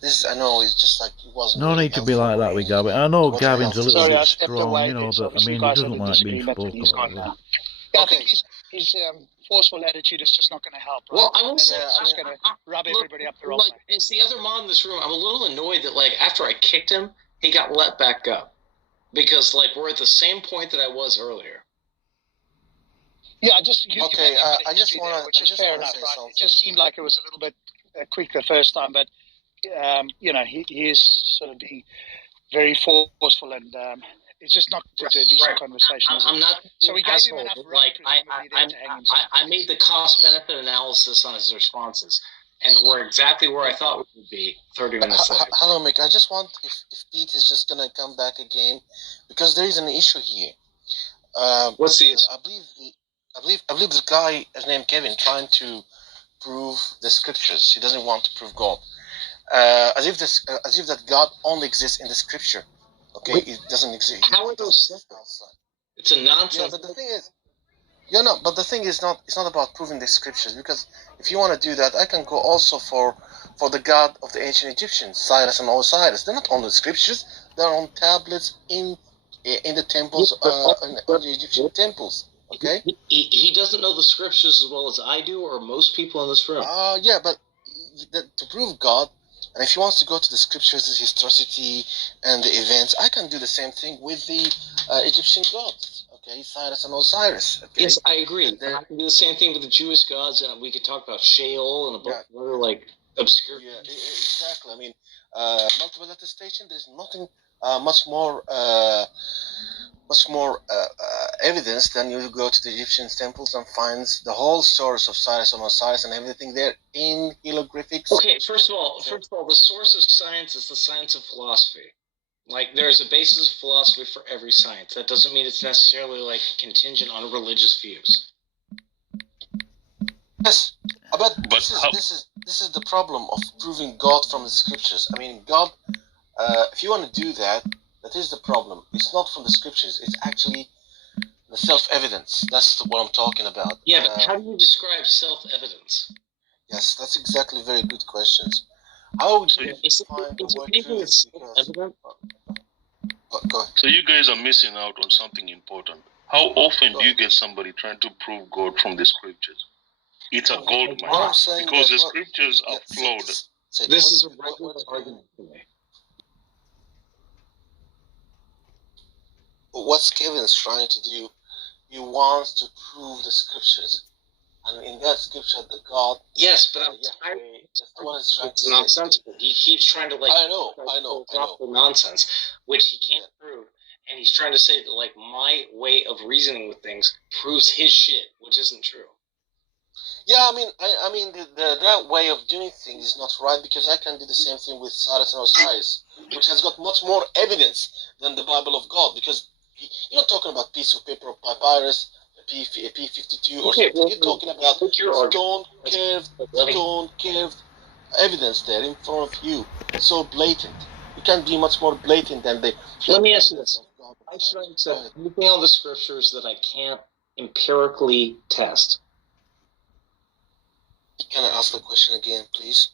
This I know it's just like it wasn't No really need to be like helpful that with Gavin. I know it wasn't Gavin's a healthy. little Sorry, I bit stepped strong, away you there. know, So but I obviously you mean, he guys had doesn't a like being disagreement, and spoke he's about. gone now. Yeah, I think Okay. his forceful attitude is just not going to help, right? Well, I will say, It's just going to rub everybody up the wrong like, way. it's the other mod in this room. I'm a little annoyed that, like, after I kicked him, he got let back up. Because, like, we're at the same point that I was earlier. Yeah, I just want to. which is fair enough, right? Something. It just seemed like it was a little bit quick the first time, but you know, he is sort of being very forceful, and it's just not to a decent conversation. I'm not. So we gave him enough rope, like I made the cost benefit analysis on his responses, and we're exactly where I thought we would be 30 minutes later. Hello, Mick. I just want if Pete is just gonna come back again, because there is an issue here. What's the issue? I believe this guy is named Gavin trying to prove the scriptures. He doesn't want to prove God. As if that God only exists in the scripture. Okay, it doesn't exist. How are those separate? Outside. It's a nonsense. Yeah, but the thing is, but the thing is not. It's not about proving the scriptures, because if you want to do that, I can go also for the God of the ancient Egyptians, Cyrus and Osiris. They're not on the scriptures. They're on tablets in the temples, in the Egyptian temples. Okay. He doesn't know the scriptures as well as I do, or most people in this room. Yeah, but to prove God, and if he wants to go to the scriptures, the historicity and the events, I can do the same thing with the Egyptian gods. Okay, Cyrus and Osiris. Okay? Yes, I agree. And I can do the same thing with the Jewish gods, and we could talk about Sheol and a bunch of other like obscure. Yeah, exactly. I mean, multiple attestation. There's nothing much more evidence than you go to the Egyptian temples and finds the whole source of Cyrus and Osiris and everything there in hieroglyphics. Okay, first of all, the source of science is the science of philosophy. Like, there's a basis of philosophy for every science. That doesn't mean it's necessarily like contingent on religious views. Yes, but this is the problem of proving God from the scriptures. I mean, God. If you want to do that, that is the problem. It's not from the scriptures. It's actually the self-evidence. That's what I'm talking about. Yeah, but how do you describe self-evidence? Yes, that's exactly very good questions. How would you define the word truth? Go ahead. So you guys are missing out on something important. How often do you get somebody trying to prove God from the scriptures? It's a gold mine, because the scriptures are flawed. This is a regular argument for me. What Kevin's trying to do, he wants to prove the scriptures, and in that scripture, the God. Yes, but I'm tired. It's nonsensical. He keeps trying to I know. Nonsense, which he can't prove, and he's trying to say that like my way of reasoning with things proves his shit, which isn't true. Yeah, I mean, that way of doing things is not right, because I can do the same thing with Cyrus and Osiris, which has got much more evidence than the Bible of God, because you're not talking about piece of paper or papyrus, P52 or something. You're talking about stone carved evidence there in front of you. It's so blatant. You can't be much more blatant than the. Let me ask you this: why should I accept anything on the scriptures that I can't empirically test? Can I ask the question again, please?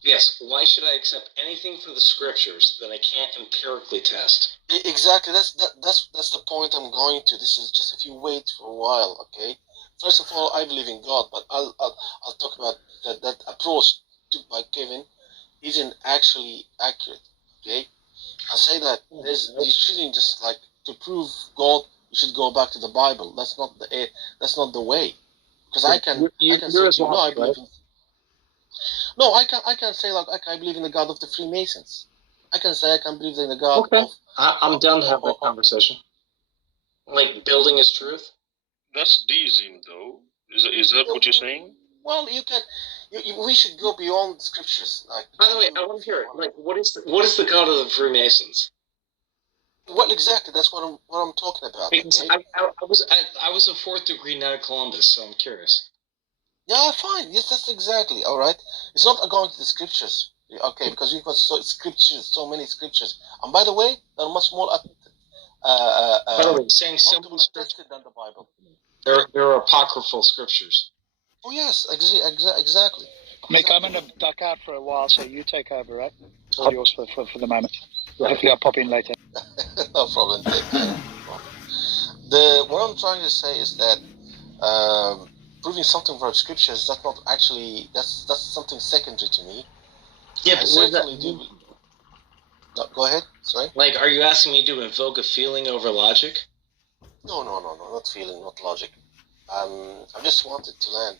Yes. Why should I accept anything from the scriptures that I can't empirically test? Exactly. That's the point I'm going to. This is just if you wait for a while, okay? First of all, I believe in God, but I'll talk about that approach took by Gavin isn't actually accurate. Okay, I say that you shouldn't just like to prove God. You should go back to the Bible. That's not the way. Because I can say no, I believe in. No, I can say like I believe in the God of the Freemasons. I can say I can believe in the God of. I'm done to have that conversation. Like building is truth. That's deism, though. Is that what you're saying? Well, you can. We should go beyond the scriptures. Like. By the way, I want to hear it. Like, what is the God of the Freemasons? Well, exactly. That's what I'm talking about. Okay? I was a 4th degree knight of Columbus, so I'm curious. Yeah, fine. Yes, that's exactly all right. It's not going to the scriptures, okay? Because we've got so many scriptures, and by the way, they're much more. By the way, saying simple scripture than the Bible. There are apocryphal scriptures. Oh yes, exactly. Mick, I'm going to duck out for a while, so you take over, right? All yours for the moment. Hopefully I'll pop in later. No problem. What I'm trying to say is that proving something from scripture is not actually that's something secondary to me. Yeah, I but certainly do. No, go ahead. Sorry. Like, are you asking me to invoke a feeling over logic? No, not feeling, not logic. I just wanted to land,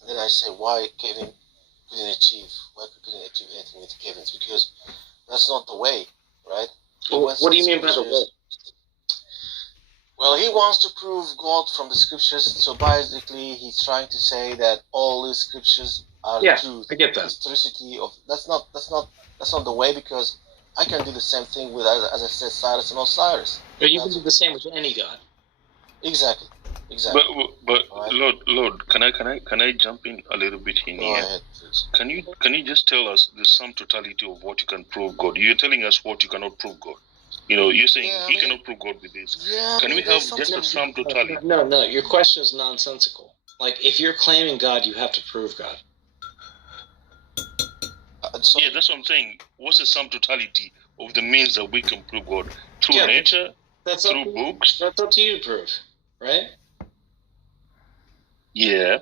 and then I say why Kevin couldn't achieve anything with Kevin's, because that's not the way, right? Well, what do you mean by the way? Well, he wants to prove God from the scriptures, so basically he's trying to say that all the scriptures are truth. I get that. Historicity of that's not the way, because I can do the same thing with, as I said, Cyrus and Osiris. But you can do the same with any god. Exactly. But right. Lord, can I jump in a little bit in here? Go ahead, please. Can you just tell us the sum totality of what you can prove God? You're telling us what you cannot prove God. You know, you're saying he cannot prove God with this. Yeah, can we have just a sum totality? No. Your question is nonsensical. Like, if you're claiming God, you have to prove God. Yeah, that's what I'm saying. What's the sum totality of the means that we can prove God? Through nature? Through books? That's up to you to prove, right? Yeah.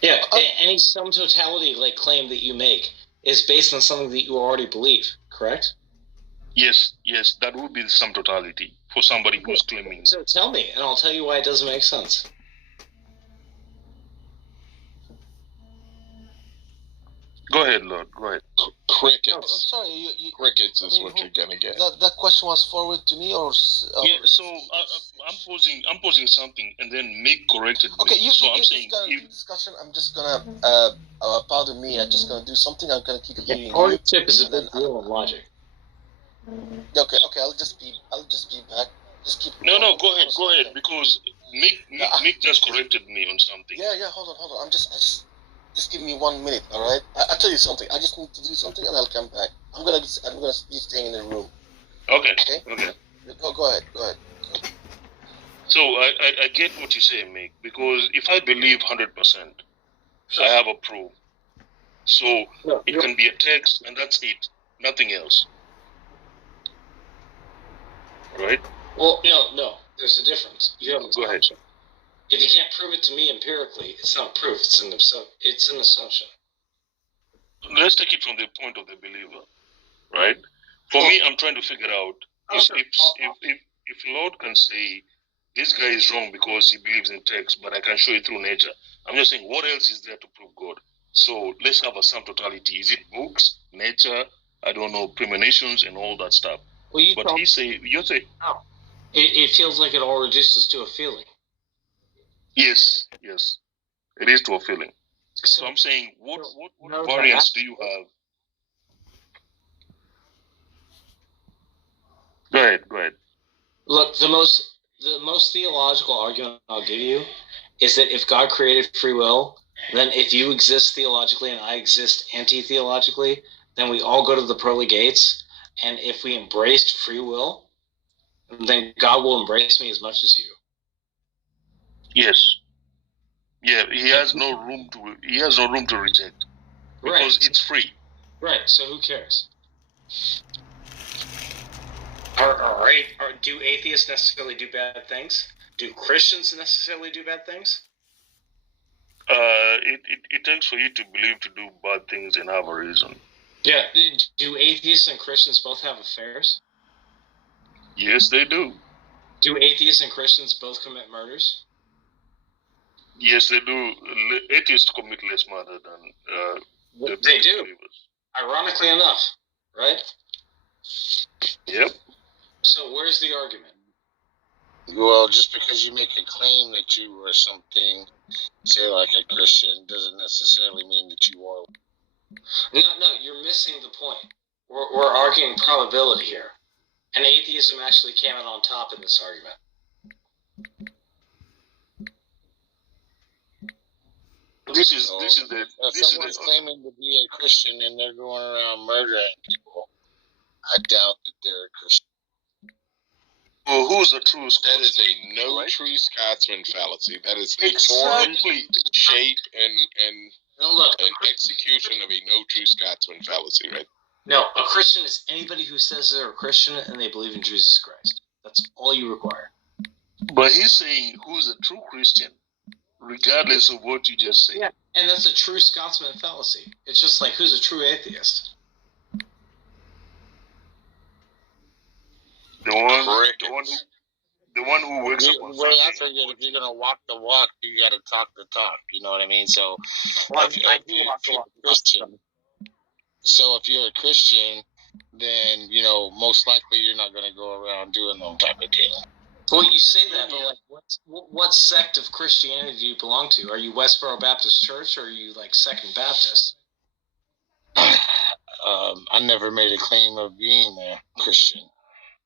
Yeah, any sum totality like claim that you make is based on something that you already believe, correct? Yes, that would be the sum totality for somebody who's claiming. So tell me, and I'll tell you why it doesn't make sense. Go ahead, Lord. Go ahead. Crickets. No, I'm sorry. Crickets is what you're gonna get. That question was forwarded to me, or yeah. So I'm posing something, and then Mick corrected me. Okay, so I'm saying discussion. I'm just gonna pardon me. I'm just gonna do something. I'm gonna keep hearing you. Ownership is a big deal in logic. Okay. I'll just be back. Just keep. No. Go ahead, because Mick just corrected me on something. Yeah. Hold on. I'm just give me 1 minute, all right? I'll tell you something. I just need to do something, and I'll come back. I'm gonna be staying in the room. Okay. Go ahead. So I get what you say, Mick, because if I believe 100%, I have a proof. So it can be a text, and that's it, nothing else. Right? Well, no. There's a difference. Go ahead. If you can't prove it to me empirically, it's not proof. It's an assumption. Let's take it from the point of the believer, right? For me, I'm trying to figure out if Lord can say this guy is wrong because he believes in text, but I can show it through nature. I'm just saying, what else is there to prove God? So let's have a sum totality. Is it books, nature, I don't know, premonitions, and all that stuff? Well, you say. It feels like it all reduces to a feeling. Yes, it is to a feeling. So I'm saying, what variants do you have? Go ahead. Look, the most theological argument I'll give you is that if God created free will, then if you exist theologically and I exist anti-theologically, then we all go to the pearly gates, and if we embraced free will, then God will embrace me as much as you. Yes. Yeah, he has no room to reject because it's free. Right. So who cares? Do atheists necessarily do bad things? Do Christians necessarily do bad things? It takes for you to believe to do bad things and have a reason. Yeah. Do atheists and Christians both have affairs? Yes, they do. Do atheists and Christians both commit murders? Yes, they do. Atheists commit less murder than they do. Believers. Ironically enough, right? Yep. So where's the argument? Well, just because you make a claim that you are something, say like a Christian, doesn't necessarily mean that you are. No, you're missing the point. We're arguing probability here. And atheism actually came out on top in this argument. This is someone's claiming to be a Christian and they're going around murdering people. I doubt that they're a Christian. Well, who's a true Scotsman? That is a true Scotsman fallacy. That is the exactly form, shape, and No, look, An execution of a no true Scotsman fallacy, right? no, a Christian is anybody who says they're a Christian and they believe in Jesus Christ. That's all you require. But he's saying who's a true Christian, regardless of what you just said. Yeah, and that's a true Scotsman fallacy. It's just like, who's a true atheist? The one who wakes up on Well, I Sunday. figured if you're gonna walk the walk, you gotta talk the talk. You know what I mean? So, Well, if, I if, do you- walk if the you're walk. a Christian, so if you're a Christian, then most likely you're not gonna go around doing those type of thing. Well, you say that, but like, what sect of Christianity do you belong to? Are you Westboro Baptist Church, or are you like Second Baptist? I never made a claim of being a Christian.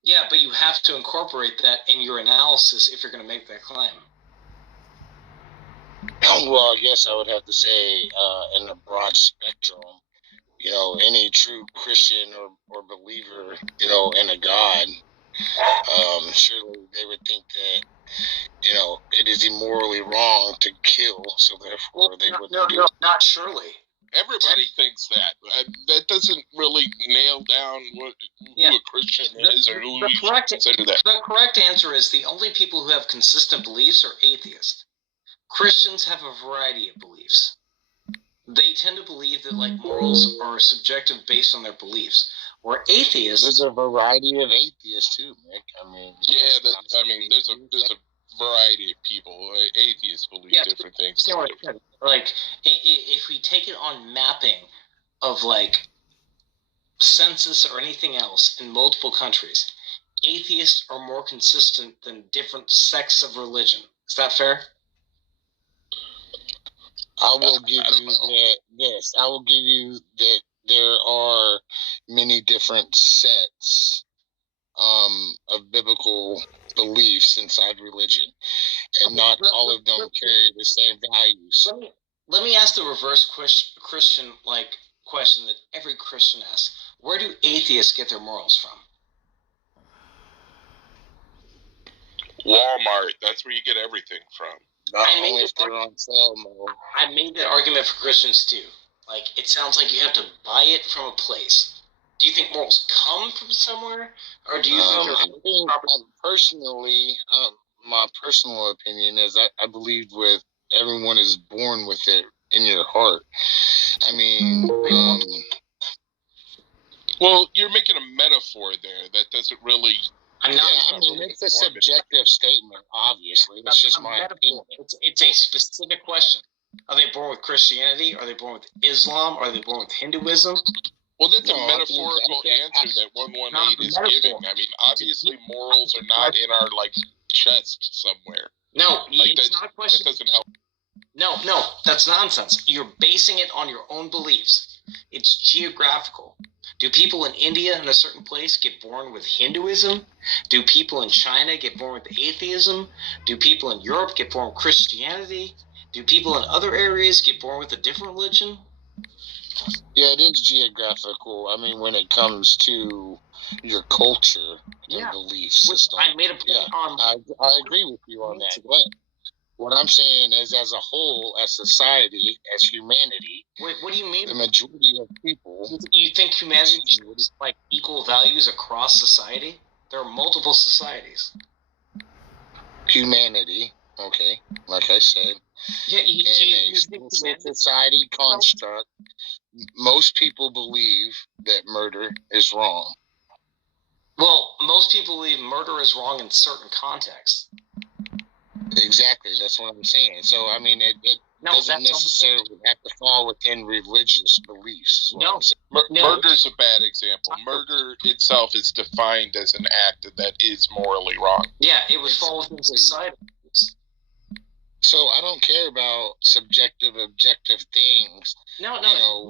Yeah, but you have to incorporate that in your analysis if you're going to make that claim. Well, I guess I would have to say, in a broad spectrum, any true Christian or believer, in a God, surely they would think that, it is immorally wrong to kill, so therefore they wouldn't do it. Not surely. Everybody thinks that. That doesn't really nail down who a Christian is or who we should consider that. The correct answer is the only people who have consistent beliefs are atheists. Christians have a variety of beliefs. They tend to believe that like morals are subjective based on their beliefs. Where atheists, There's a variety of atheists too, Nick. I mean, there's a variety of people. Atheists believe different things. Like, if we take it on mapping of like census or anything else in multiple countries, atheists are more consistent than different sects of religion. Is that fair? I will give you that. Yes, I will give you that there are many different sets of biblical beliefs inside religion, and not all of them carry the same values. Let me ask the reverse Christian question that every Christian asks: where do atheists get their morals from? Walmart. That's where you get everything from. Only if they're on sale, Mo. I made that argument for Christians too. Like, it sounds like you have to buy it from a place. Do you think morals come from somewhere, or do you think personally, my personal opinion is I believe with everyone is born with it in your heart. I mean, well, you're making a metaphor there that doesn't really. It's a subjective statement. Obviously, it's just my opinion. It's a specific question. Are they born with Christianity? Are they born with Islam? Are they born with Hinduism? Well, that's a metaphorical answer that 118 is giving. I mean, obviously, morals are not in our chest somewhere. No, it's not a question. That doesn't help. No, that's nonsense. You're basing it on your own beliefs. It's geographical. Do people in India in a certain place get born with Hinduism? Do people in China get born with atheism? Do people in Europe get born with Christianity? Do people in other areas get born with a different religion? Yeah, it is geographical. I mean, when it comes to your culture and belief system. I made a point on. I agree with you on that. But what I'm saying is, as a whole, as society, as humanity. Wait, what do you mean? The majority of people. You think humanity is like equal values across society? There are multiple societies. Humanity, okay, like I said. Yeah, in a society construct, most people believe that murder is wrong. Well, most people believe murder is wrong in certain contexts. Exactly, that's what I'm saying. So, I mean, it doesn't necessarily have to fall within religious beliefs. Murder is a bad example. Murder itself is defined as an act that is morally wrong. Yeah, it would fall within society. So I don't care about subjective, objective things. No.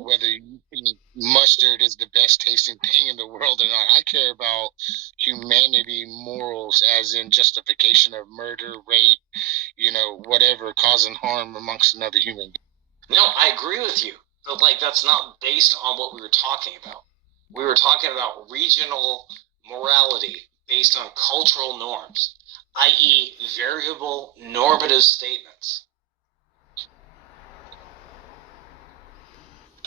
Whether you think mustard is the best tasting thing in the world or not. I care about humanity morals, as in justification of murder, rape, whatever, causing harm amongst another human being. No, I agree with you. But that's not based on what we were talking about. We were talking about regional morality based on cultural norms, i.e. variable normative statements.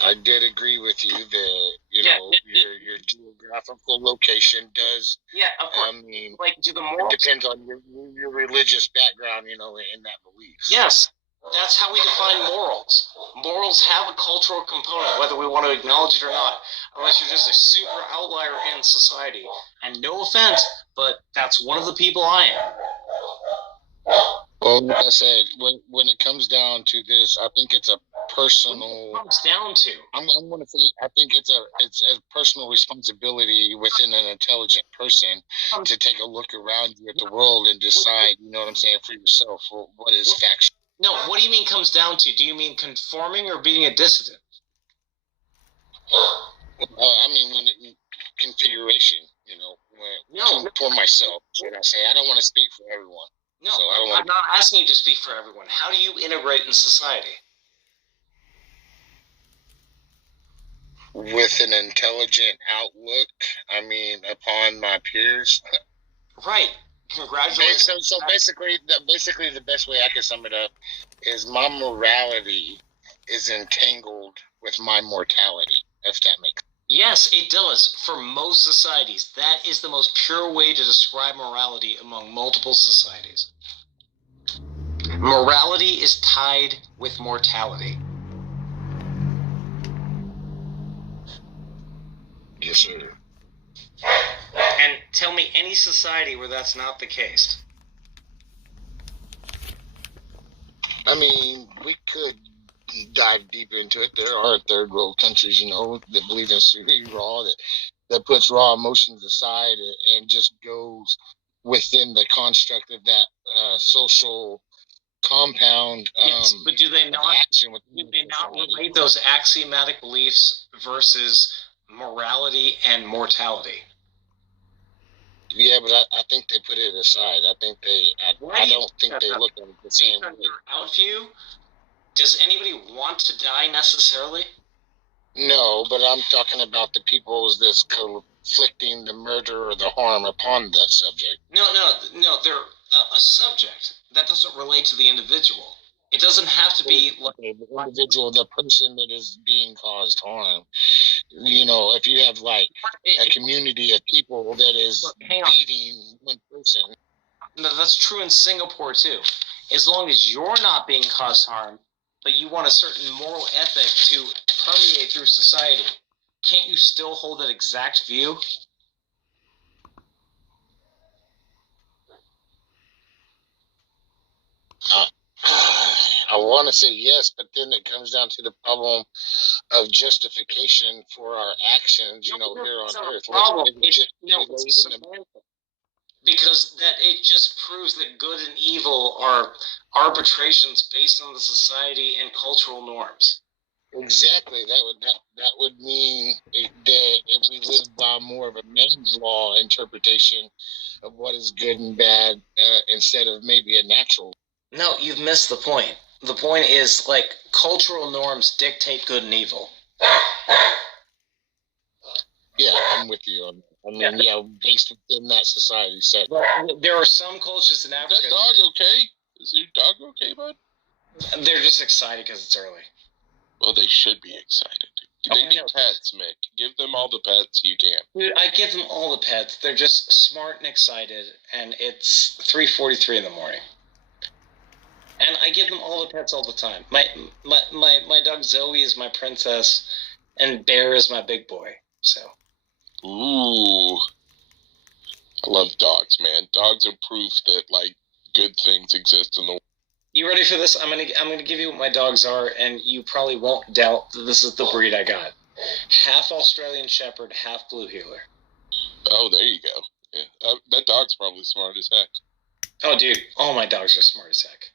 I did agree with you that your geographical location does. Yeah, of course. I mean, like, do the morals? It depends on your religious background, in that belief. Yes, that's how we define morals. Morals have a cultural component, whether we want to acknowledge it or not. Unless you're just a super outlier in society. And no offense, but that's one of the people I am. Well, like I said, when it comes down to this, I think it's a personal. What it comes down to? I'm going to say I think it's a personal responsibility within an intelligent person to take a look around you at the world and decide, you know what I'm saying, for yourself, what is factual. No, what do you mean comes down to? Do you mean conforming or being a dissident? I mean, configuration, for myself, should I say? I don't want to speak for everyone. No, so I'm not asking you to speak for everyone. How do you integrate in society? With an intelligent outlook, upon my peers. Right. Congratulations. So basically, the best way I can sum it up is my morality is entangled with my mortality, if that makes sense. Yes, it does. For most societies, that is the most pure way to describe morality among multiple societies. Morality is tied with mortality. Yes, sir. And tell me any society where that's not the case. I mean, we could dive deep into it. There are third world countries, that believe in super raw, that puts raw emotions aside and just goes within the construct of that social compound. Yes, but do they not relate those axiomatic beliefs versus morality and mortality? Yeah, but I think they put it aside. I think I don't think they look at it the same way. Your outview, does anybody want to die necessarily? No, but I'm talking about the peoples that's conflicting the murder or the harm upon that subject. No, they're a subject. That doesn't relate to the individual. It doesn't have to be like the individual, the person that is being caused harm. If you have like a community of people that is beating one person. No, that's true in Singapore too. As long as you're not being caused harm, but you want a certain moral ethic to permeate through society, can't you still hold that exact view? I want to say yes, but then it comes down to the problem of justification for our actions, here on Earth. Because that it just proves that good and evil are arbitrations based on the society and cultural norms. Exactly. That would mean that if we live by more of a man's law interpretation of what is good and bad instead of maybe a natural. No, you've missed the point. The point is, like, cultural norms dictate good and evil. Yeah, I'm with you on that. Based within that society set. But there are some cultures in Africa. Is that dog okay? Is your dog okay, bud? They're just excited because it's early. Well, they should be excited. They need pets, Mick. Give them all the pets you can. Dude, I give them all the pets. They're just smart and excited, and it's 3:43 in the morning. And I give them all the pets all the time. My dog Zoe is my princess, and Bear is my big boy. So. Ooh. I love dogs, man. Dogs are proof that, like, good things exist in the world. You ready for this? I'm gonna give you what my dogs are, and you probably won't doubt that this is the breed I got. Half Australian Shepherd, half Blue Heeler. Oh, there you go. Yeah. That dog's probably smart as heck. Oh, dude, all my dogs are smart as heck.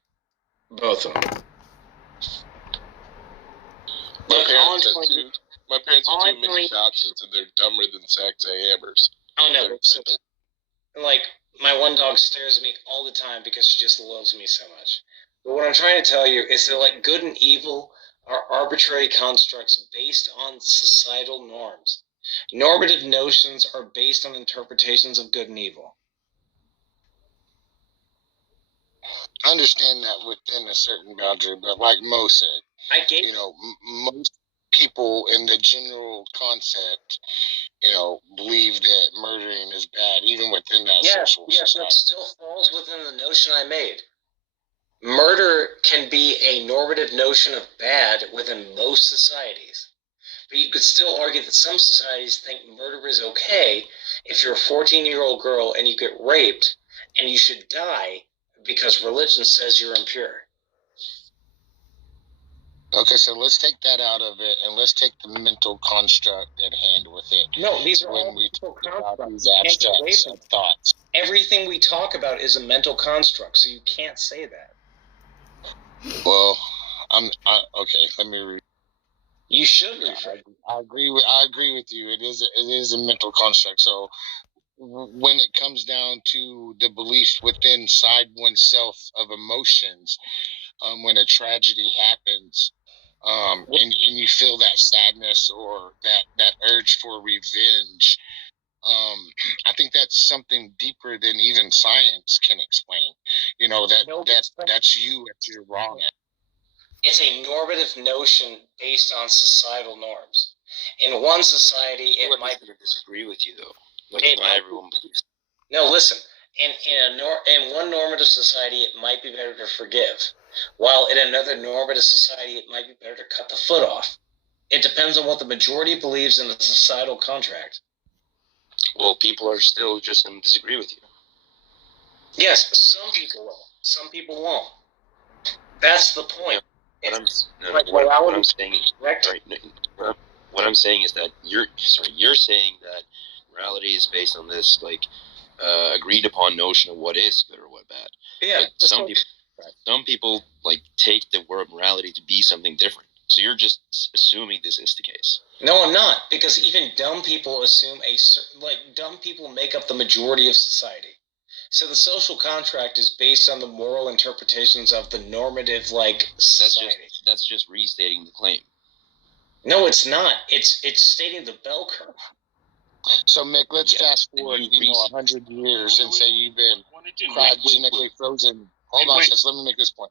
Both of them. My parents are two mini Dachshunds, and they're dumber than Saxay Hammers. Oh, no. Like, my one dog stares at me all the time because she just loves me so much. But what I'm trying to tell you is that, like, good and evil are arbitrary constructs based on societal norms. Normative notions are based on interpretations of good and evil. I understand that within a certain boundary, but like Mo said, I gave people in the general concept, believe that murdering is bad, even within that social society. That still falls within the notion I made. Murder can be a normative notion of bad within most societies. But you could still argue that some societies think murder is okay if you're a 14-year-old girl and you get raped and you should die because religion says you're impure. Okay, so let's take that out of it, and let's take the mental construct at hand with it. No, these are when all we mental talk about constructs. these abstracts of thoughts. Everything we talk about is a mental construct, so you can't say that. Well, okay. Let me read. You should rephrase. I agree with you. It is a mental construct. So when it comes down to the belief within oneself of emotions, when a tragedy happens, and you feel that sadness or that urge for revenge, I think that's something deeper than even science can explain. That's you at your wrongest. It's a normative notion based on societal norms. In one society, it might disagree with you though. Not everyone believes. No, listen. In one normative society, it might be better to forgive, while in another normative society, it might be better to cut the foot off. It depends on what the majority believes in the societal contract. Well, people are still just going to disagree with you. Yes, some people will. Some people won't. That's the point. What I'm saying is, what I'm saying is that you're saying that morality is based on this agreed upon notion of what is good or what bad. Yeah. But some people take the word morality to be something different. So you're just assuming this is the case. No, I'm not, because even dumb people assume dumb people make up the majority of society. So the social contract is based on the moral interpretations of the normative society. That's just restating the claim. No, it's not. It's stating the bell curve. So Mick, let's fast forward 100 years and say you've been cryogenically frozen. Hold on, let me make this point.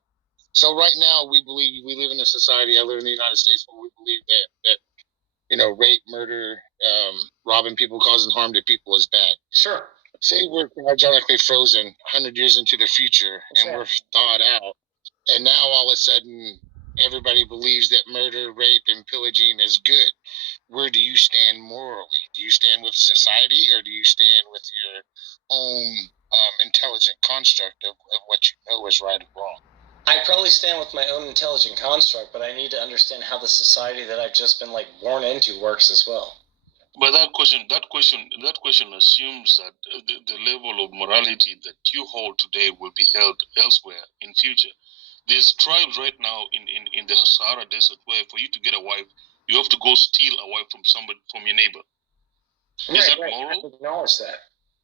So right now we believe we live in a society. I live in the United States where we believe that rape, murder, robbing people, causing harm to people is bad. Sure. Say we're cryogenically frozen 100 years into the future and we're thawed out, and now all of a sudden everybody believes that murder, rape, and pillaging is good. Where do you stand morally? Do you stand with society, or do you stand with your own intelligent construct of what you know is right and wrong? I probably stand with my own intelligent construct, but I need to understand how the society that I've just been born into works as well. But that question assumes that the level of morality that you hold today will be held elsewhere in future. There's tribes right now in the Sahara Desert where for you to get a wife, you have to go steal a wife from your neighbor. Is that moral? I acknowledge that.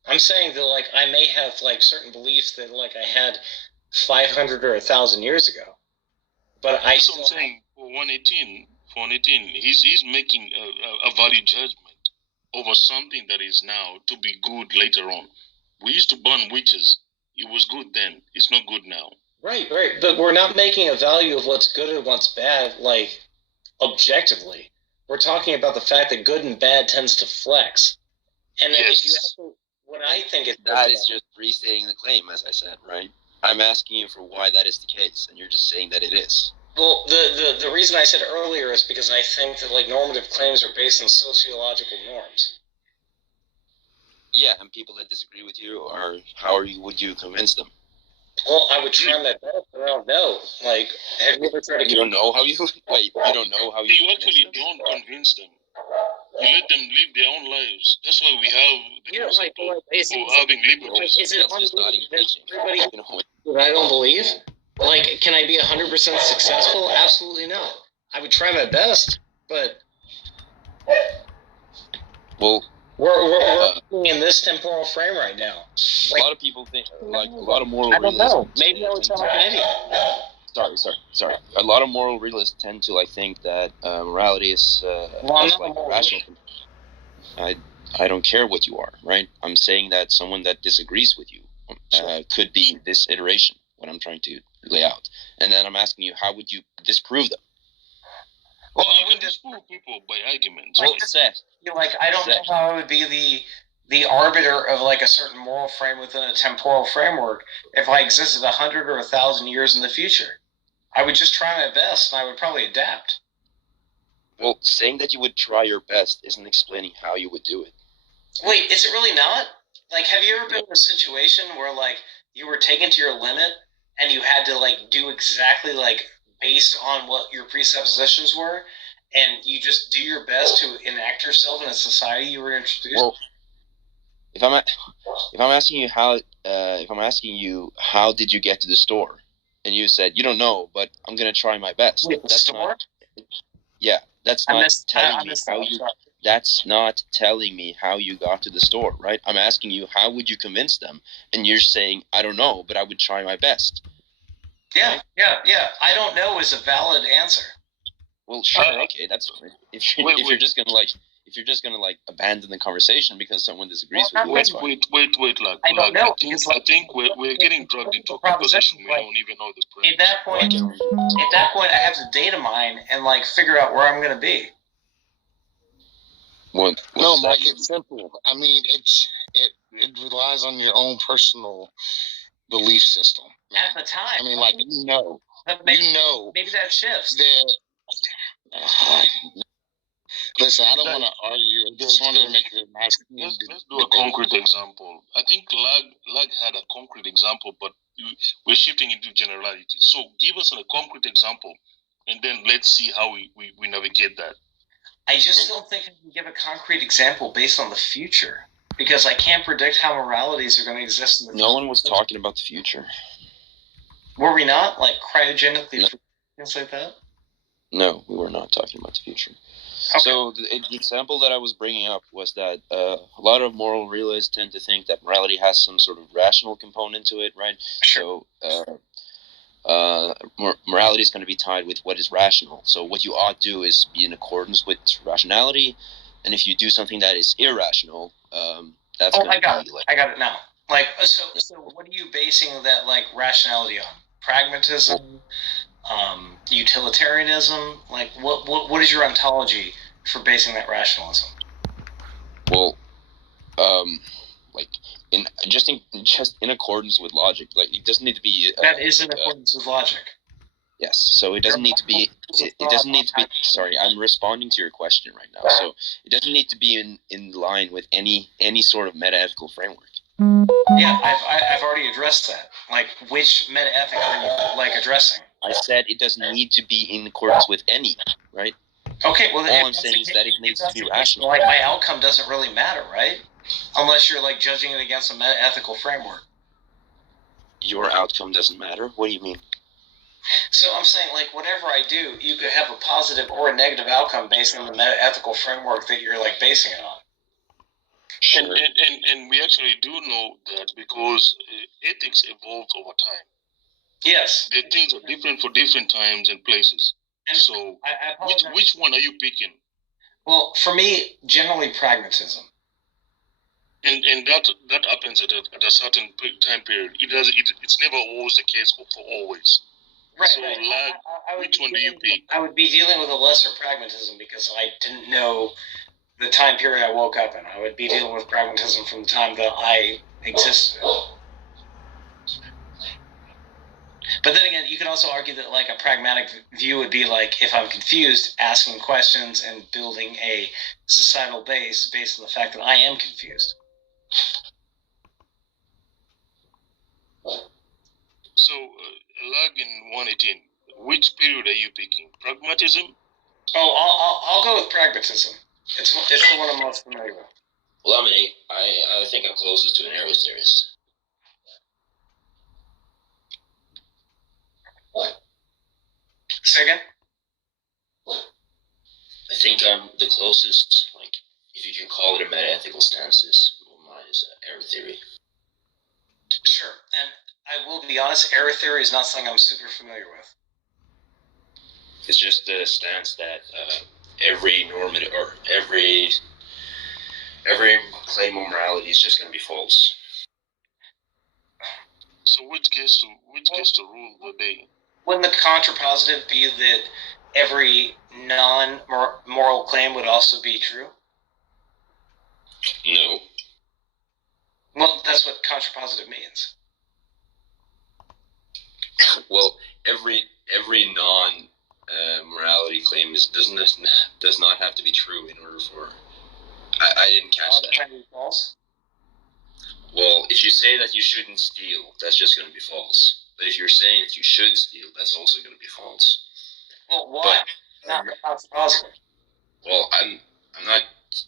I'm saying that I may have certain beliefs that I had 500 or 1,000 years ago, but that's what I'm saying. For 118, he's making a value judgment over something that is now to be good later on. We used to burn witches. It was good then. It's not good now. Right. But we're not making a value of what's good and what's bad, objectively. We're talking about the fact that good and bad tends to flex. And then if you ask me what I think is that is just restating the claim, as I said, right? I'm asking you for why that is the case, and you're just saying that it is. Well, the reason I said earlier is because I think that normative claims are based on sociological norms. Yeah, and people that disagree with you would you convince them? Well, I would try my best, but I don't know. Have you ever tried to? You don't know how you wait. You don't know how you. You actually don't convince them. You let them live their own lives. That's why we have the concept of having liberties. Is it everybody that I don't believe? Can I be 100% successful? Absolutely not. I would try my best, but well, we're in this temporal frame right now. A lot of people think, a lot of moral realists. I don't know. Maybe I would sound like an idiot. Sorry. A lot of moral realists tend to think that morality is rational. I don't care what you are, right? I'm saying that someone that disagrees with you could be this iteration, what I'm trying to lay out. And then I'm asking you, how would you disprove them? Well, you can disprove people by arguments. Like, I don't know how I would be the arbiter of like a certain moral frame within a temporal framework if I existed 100 or 1,000 years in the future. I would just try my best, and I would probably adapt. Well, saying that you would try your best isn't explaining how you would do it. Wait, is it really not? Like, have you ever been in a situation where, like, you were taken to your limit and you had to, like, do exactly, like, based on what your presuppositions were, and you just do your best to enact yourself in a society you were introduced? Well, if I'm asking you how did you get to the store, and you said you don't know, but I'm gonna try my best. Wait, the store? That's not telling me how you got to the store, right? I'm asking you how would you convince them, and you're saying I don't know, but I would try my best. Yeah, right? yeah. I don't know is a valid answer. Well, sure, okay, that's fine. If you're just gonna abandon the conversation because someone disagrees with you, that's fine. Wait, like, I don't know. I think we're getting drugged into a proposition we don't even know the premise. At that point, I have to data mine and like figure out where I'm going to be. No, Mike, it's simple. I mean, it relies on your own personal belief system. Man. At the time, I mean, like maybe that shifts. Listen, I don't want to argue. I just want to make it nice. Let's do a concrete example. I think Lag had a concrete example, but we're shifting into generalities. So give us a concrete example, and then let's see how we navigate that. I just don't think I can give a concrete example based on the future, because I can't predict how moralities are going to exist in the future. No one was talking about the future. Were we not? Like cryogenically, things like that? No, we were not talking about the future. Okay. So the example that I was bringing up was that a lot of moral realists tend to think that morality has some sort of rational component to it, right? Sure. So morality is going to be tied with what is rational. So what you ought to do is be in accordance with rationality, and if you do something that is irrational, that's going to be like... I got it now. Like, so what are you basing that like rationality on? Pragmatism? Utilitarianism? Like, what is your ontology for basing that rationalism? Well, like just in accordance with logic. Like, it doesn't need to be. That is in accordance with logic. Yes, so it doesn't need to be. It doesn't need to be. Sorry, I'm responding to your question right now. So it doesn't need to be in line with any sort of metaethical framework. Yeah, I've already addressed that. Like, which metaethic are you like addressing? I said it doesn't need to be in accordance with any, right? Okay, well, all I'm saying is that it needs to be rational. Like, my outcome doesn't really matter, right? Unless you're like judging it against a metaethical framework. Your outcome doesn't matter? What do you mean? So I'm saying, like, whatever I do, you could have a positive or a negative outcome based on the metaethical framework that you're like basing it on. Sure. And we actually do know that because ethics evolved over time. Yes. The things are different for different times and places. And so, which one are you picking? Well, for me, generally pragmatism. And that happens at a certain time period. It's never always the case for always. Right. So, right. Which one do you pick? I would be dealing with a lesser pragmatism because I didn't know the time period I woke up in. I would be dealing with pragmatism from the time that I existed. But then again, you could also argue that like a pragmatic view would be like, if I'm confused, asking questions and building a societal base based on the fact that I am confused. So, Lag in 118, which period are you picking? Pragmatism? Oh, I'll go with pragmatism. It's the one I'm most familiar with. Well, I think I'm closest to an arrow theorist. Say again? I think I'm the closest, like, if you can call it a metaethical stance, mine is error theory. Sure, and I will be honest, error theory is not something I'm super familiar with. It's just the stance that every normative or every claim of morality is just going to be false. So which gets to rule the day? Wouldn't the contrapositive be that every non-moral claim would also be true? No. Well, that's what contrapositive means. Well, every non-morality claim does not have to be true in order for. I didn't catch that. False? Well, if you say that you shouldn't steal, that's just going to be false. But if you're saying that you should steal, that's also going to be false. Well, why? Not contrapositive. Well, I'm not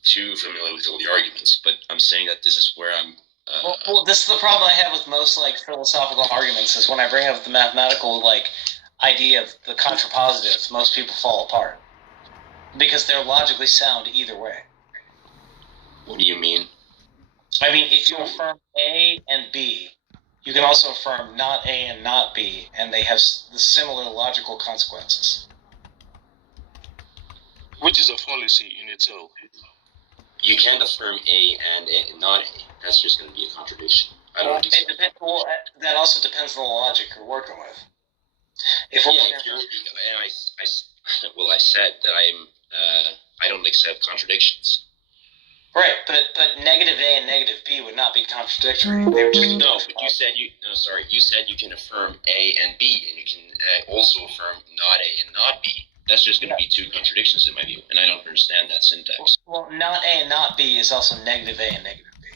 too familiar with all the arguments, but I'm saying that this is where I'm. Well, this is the problem I have with most philosophical arguments is when I bring up the mathematical idea of the contrapositive, most people fall apart because they're logically sound either way. What do you mean? I mean, if you affirm A and B, you can also affirm not A and not B, and they have the similar logical consequences. Which is a fallacy in itself. You can't affirm A and not A. That's just going to be a contradiction. I don't think so. That also depends on the logic you're working with. I said that I don't accept contradictions. Right, but negative A and negative B would not be contradictory. They would just but you said you said you can affirm A and B, and you can also affirm not A and not B. That's just going to be two contradictions in my view, and I don't understand that syntax. Well, not A and not B is also negative A and negative B.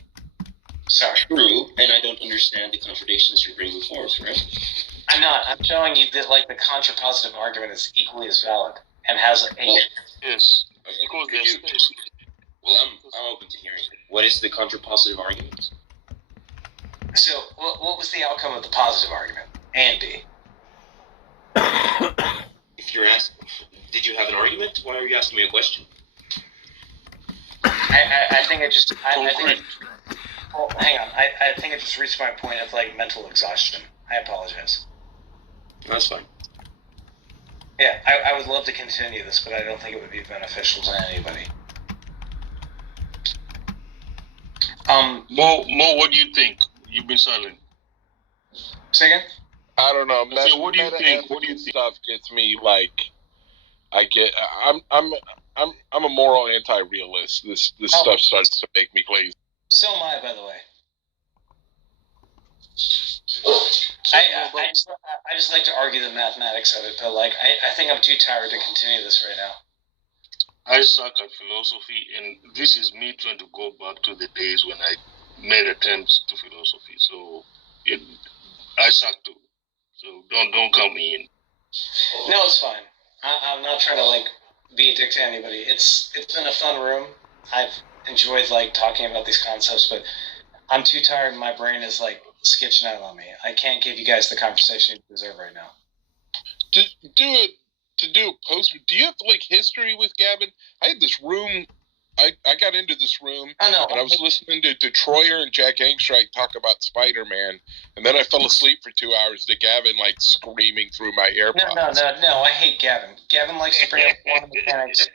Sorry. True, and I don't understand the contradictions you're bringing forth, right? I'm not. I'm showing you that the contrapositive argument is equally as valid and has a. Yes. Okay. Well, I'm open to hearing it. What is the contrapositive argument? So, what was the outcome of the positive argument? A and B. If you're asking, did you have an argument? Why are you asking me a question? I think it just. I think. Well, hang on. I think it just reached my point of mental exhaustion. I apologize. That's fine. Yeah, I would love to continue this, but I don't think it would be beneficial to anybody. Mo, what do you think? You've been silent. Say again? I don't know. What do you think? What do you think? Stuff gets me I'm a moral anti-realist. This stuff starts to make me lazy. So am I, by the way. I just like to argue the mathematics of it, but I think I'm too tired to continue this right now. I suck at philosophy, and this is me trying to go back to the days when I made attempts to philosophy. So I suck too. So don't count me in. No, it's fine. I'm not trying to be a dick to anybody. It's been a fun room. I've enjoyed talking about these concepts, but I'm too tired and my brain is sketching out on me. I can't give you guys the conversation you deserve right now. To do a post, do you have history with Gavin? I had this room. I got into this room, and I was listening to Troyer and Jack Angstreich talk about Spider-Man, and then I fell asleep for 2 hours to Gavin screaming through my AirPods. No, I hate Gavin. Gavin likes to bring up quantum mechanics,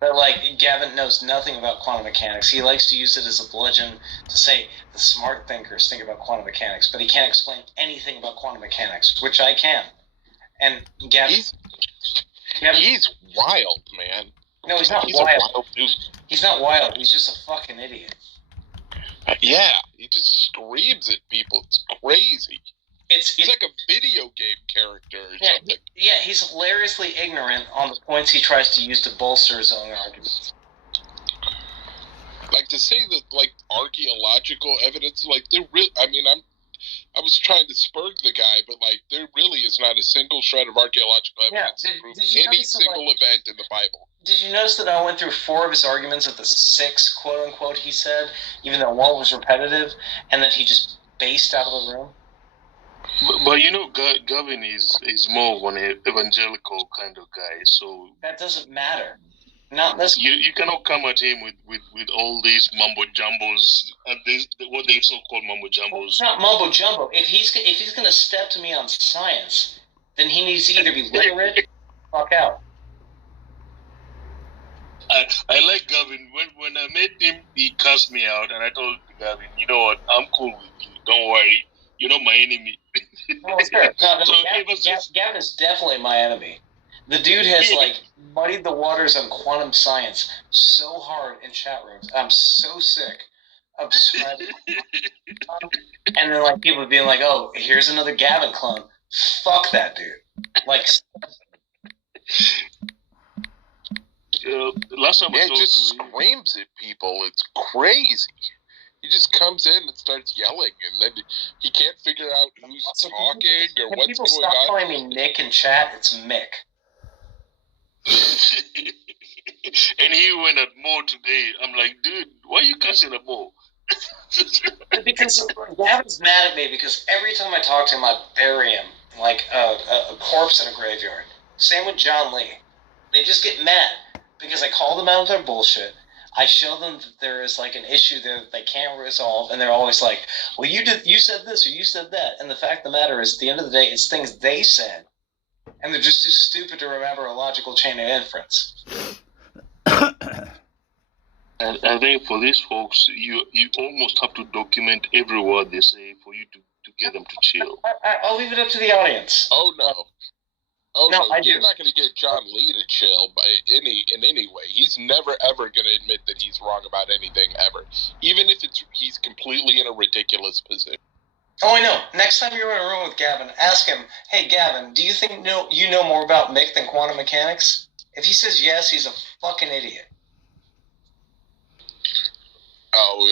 but Gavin knows nothing about quantum mechanics. He likes to use it as a bludgeon to say the smart thinkers think about quantum mechanics, but he can't explain anything about quantum mechanics, which I can. And Gavin... He's wild, man. No, he's not wild. He's a wild dude. He's not wild. He's just a fucking idiot. Yeah, he just screams at people. It's crazy. He's like a video game character or something. Yeah, he's hilariously ignorant on the points he tries to use to bolster his own arguments. To say that, archaeological evidence, they're real. I mean, I was trying to spurg the guy, but there really is not a single shred of archaeological evidence to prove any single event in the Bible. Did you notice that I went through 4 of his arguments of the 6, quote unquote, he said, even though one was repetitive, and that he just based out of the room? But Gavin is more of an evangelical kind of guy, so that doesn't matter. Not this. You cannot come at him with all these mumbo jumbos and what they so called mumbo jumbos. Well, it's not mumbo jumbo. If he's gonna step to me on science, then he needs to either be literate or fuck out. I like Gavin. When I met him, he cussed me out, and I told Gavin, you know what? I'm cool with you. Don't worry. You're not my enemy. No, sure. No, So Gavin, it was just Gavin is definitely my enemy. The dude has like muddied the waters on quantum science so hard in chat rooms. I'm so sick of describing and then like people being like, "Oh, here's another Gavin clone." Fuck that dude. Like, last time I Yeah, it talked just to him, screams at people. It's crazy. He just comes in and starts yelling, and then he can't figure out who's talking or can what's people going stop on. calling me Nick in chat? It's Mick. and he went at Mo today. I'm like, dude, why are you cussing at Mo? Because Gavin's mad at me because every time I talk to him, I bury him like a corpse in a graveyard. Same with John Lee. They just get mad because I call them out of their bullshit. I show them that there is like an issue there that they can't resolve, and they're always like, "Well, you said this, or you said that." And the fact of the matter is, at the end of the day, it's things they said, and they're just too stupid to remember a logical chain of inference. And I think for these folks, you almost have to document every word they say for you to get them to chill. I'll leave it up to the audience. Oh no. Oh No, no, I you're do. not going to get John Lee to chill in any way. He's never ever going to admit that he's wrong about anything ever, even if he's completely in a ridiculous position. Oh, I know. Next time you're in a room with Gavin, ask him, "Hey, Gavin, do you think you know more about Mick than quantum mechanics?" If he says yes, he's a fucking idiot. Oh,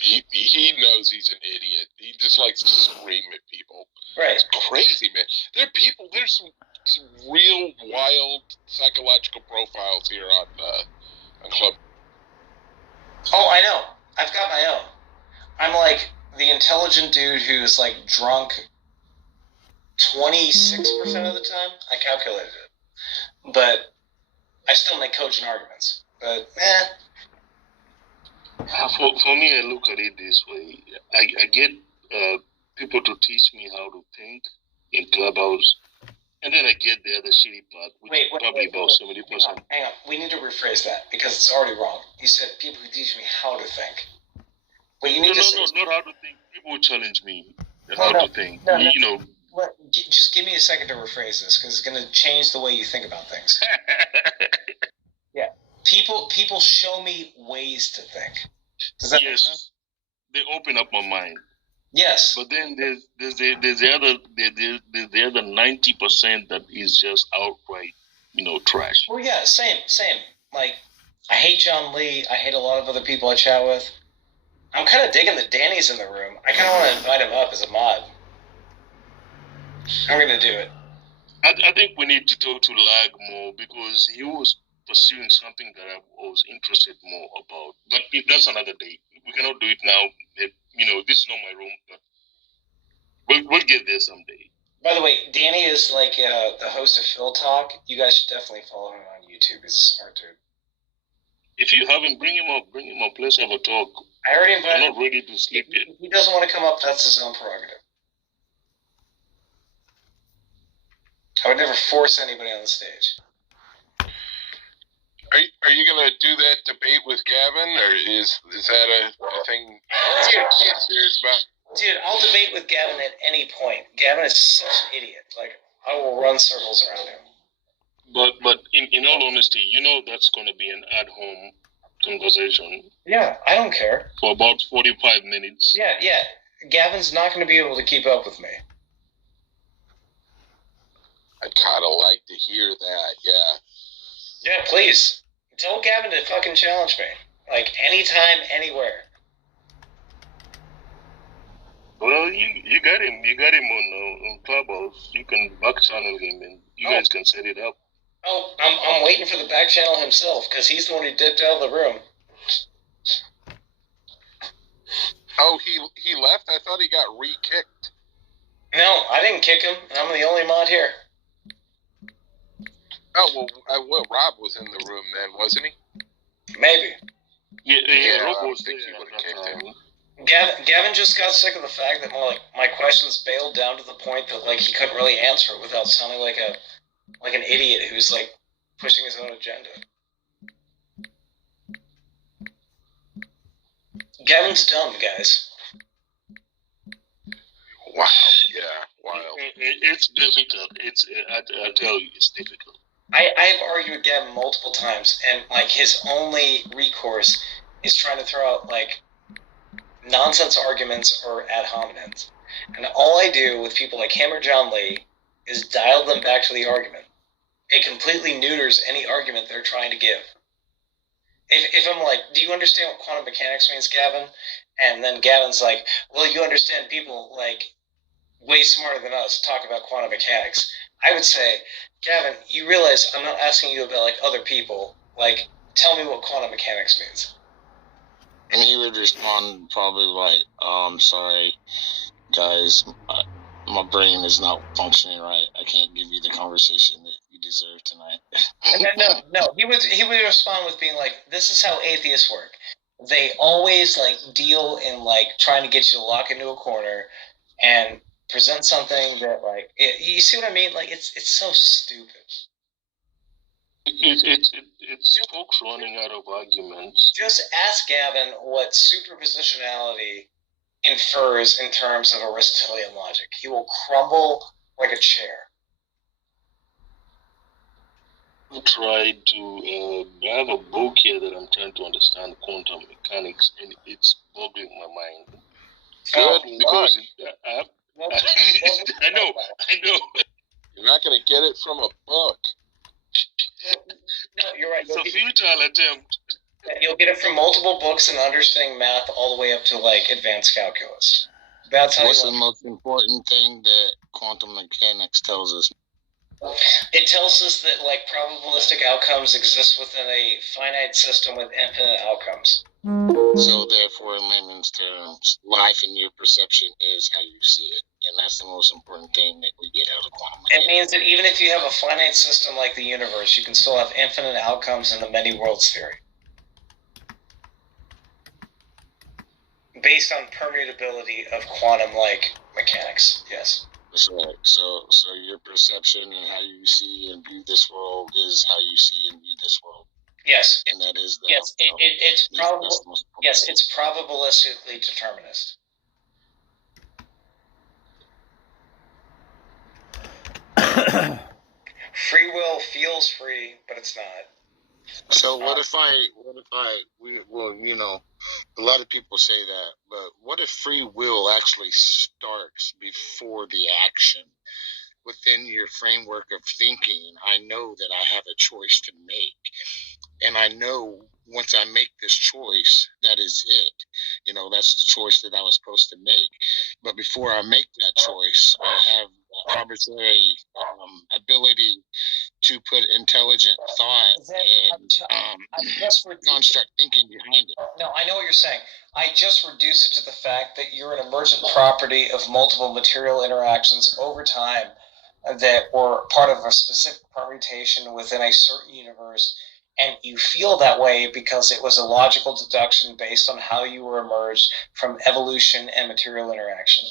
he knows he's an idiot. He just likes to scream at people. Right. It's crazy, man. There's some real wild psychological profiles here on Club. Oh, I know. I've got my own. I'm like the intelligent dude who's like drunk 26% of the time. I calculated it. But I still make cogent arguments. But, For me, I look at it this way. I get people to teach me how to think in Clubhouse, and then I get the other shitty part, which is probably about 70%. Hang on. We need to rephrase that because it's already wrong. You said people who teach me how to think. What you need to say is, not how to think. People challenge me to think. No. You know. Just give me a second to rephrase this because it's going to change the way you think about things. Yeah. People show me ways to think. Does that make sense? They open up my mind. Yes. But then there's the other 90% that is just outright, trash. Well, yeah, same. Like, I hate John Lee. I hate a lot of other people I chat with. I'm kind of digging that Danny's in the room. I kind of want to invite him up as a mod. I'm going to do it. I think we need to talk to Lag more because he was pursuing something that I was interested more about. But that's another day. We cannot do it now. This is not my room, but we'll get there someday. By the way, Danny is like the host of Phil Talk. You guys should definitely follow him on YouTube. He's a smart dude. If you haven't, bring him up. Let's have a talk. I already invited him. I'm not ready to sleep yet. If he doesn't want to come up, that's his own prerogative. I would never force anybody on the stage. Are you gonna do that debate with Gavin, or is that a thing you're serious about? Dude, I'll debate with Gavin at any point. Gavin is such an idiot. Like, I will run circles around him. But in all honesty, that's gonna be an at-home conversation. Yeah, I don't care. For about 45 minutes. Yeah. Gavin's not going to be able to keep up with me. I'd kind of like to hear that, yeah. Yeah, please. Tell Gavin to fucking challenge me. Like, anytime, anywhere. Well, you got him. You got him on Clubhouse. You can back channel him, and you guys can set it up. Oh, I'm waiting for the back channel himself, because he's the one who dipped out of the room. Oh, he left? I thought he got re-kicked. No, I didn't kick him. I'm the only mod here. Oh, well, Rob was in the room then, wasn't he? Maybe. Yeah, Rob I was think he would have kicked him. Gavin just got sick of the fact that my questions bailed down to the point that he couldn't really answer it without sounding like an idiot who's pushing his own agenda. Gavin's dumb, guys. Wow. Yeah. Wild. It's difficult. I tell you, it's difficult. I've argued with Gavin multiple times, and like his only recourse is trying to throw out like nonsense arguments or ad hominems. And all I do with people like him or John Lee is dial them back to the argument. It completely neuters any argument they're trying to give. If I'm like, do you understand what quantum mechanics means, Gavin? And then Gavin's like, well, you understand people like way smarter than us talk about quantum mechanics. I would say, Gavin, you realize I'm not asking you about like other people. Like, tell me what quantum mechanics means. And he would respond probably like, I'm sorry, guys, my brain is not functioning right. I can't give you the conversation that you deserve tonight. No. He would respond with being like, this is how atheists work. They always like deal in like trying to get you to lock into a corner and present something that like you see what I mean? Like it's so stupid. It's folks running out of arguments. Just ask Gavin what superpositionality infers in terms of Aristotelian logic. He will crumble like a chair. I tried to. I have a book here that I'm trying to understand quantum mechanics, and it's boggling my mind. Good because luck. I know. You're not going to get it from a book. No, you're right. It's a futile attempt. You'll get it from multiple books and understanding math all the way up to like advanced calculus. That's how. What's the most important thing that quantum mechanics tells us? It tells us that like probabilistic outcomes exist within a finite system with infinite outcomes. So therefore, in layman's terms, life in your perception is how you see it. And that's the most important thing that we get out of quantum mechanics. It means that even if you have a finite system like the universe, you can still have infinite outcomes in the many worlds theory. Based on permutability of quantum-like mechanics, yes. That's right. So your perception and how you see and view this world is how you see and view this world. Yes. And that is the yes. It's probable. Yes, it's probabilistically determinist. Free will feels free, but it's not. So what if a lot of people say that, but what if free will actually starts before the action? Within your framework of thinking, I know that I have a choice to make. And I know once I make this choice, that is it. That's the choice that I was supposed to make. But before I make that choice, I have the arbitrary ability to put intelligent thought and construct thinking behind it. No, I know what you're saying. I just reduce it to the fact that you're an emergent property of multiple material interactions over time that were part of a specific permutation within a certain universe, and you feel that way because it was a logical deduction based on how you were emerged from evolution and material interaction.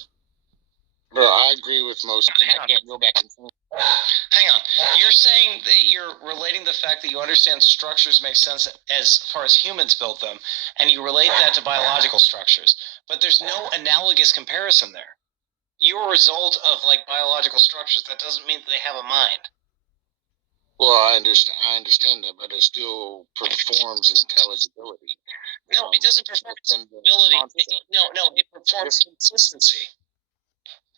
Bro, I agree with most. I can't go back and forth. Hang on. You're saying that you're relating the fact that you understand structures make sense as far as humans built them, and you relate that to biological structures. But there's no analogous comparison there. You're a result of like biological structures. That doesn't mean that they have a mind. Well, I understand that, but it still performs intelligibility. No, it doesn't perform intelligibility. It performs consistency.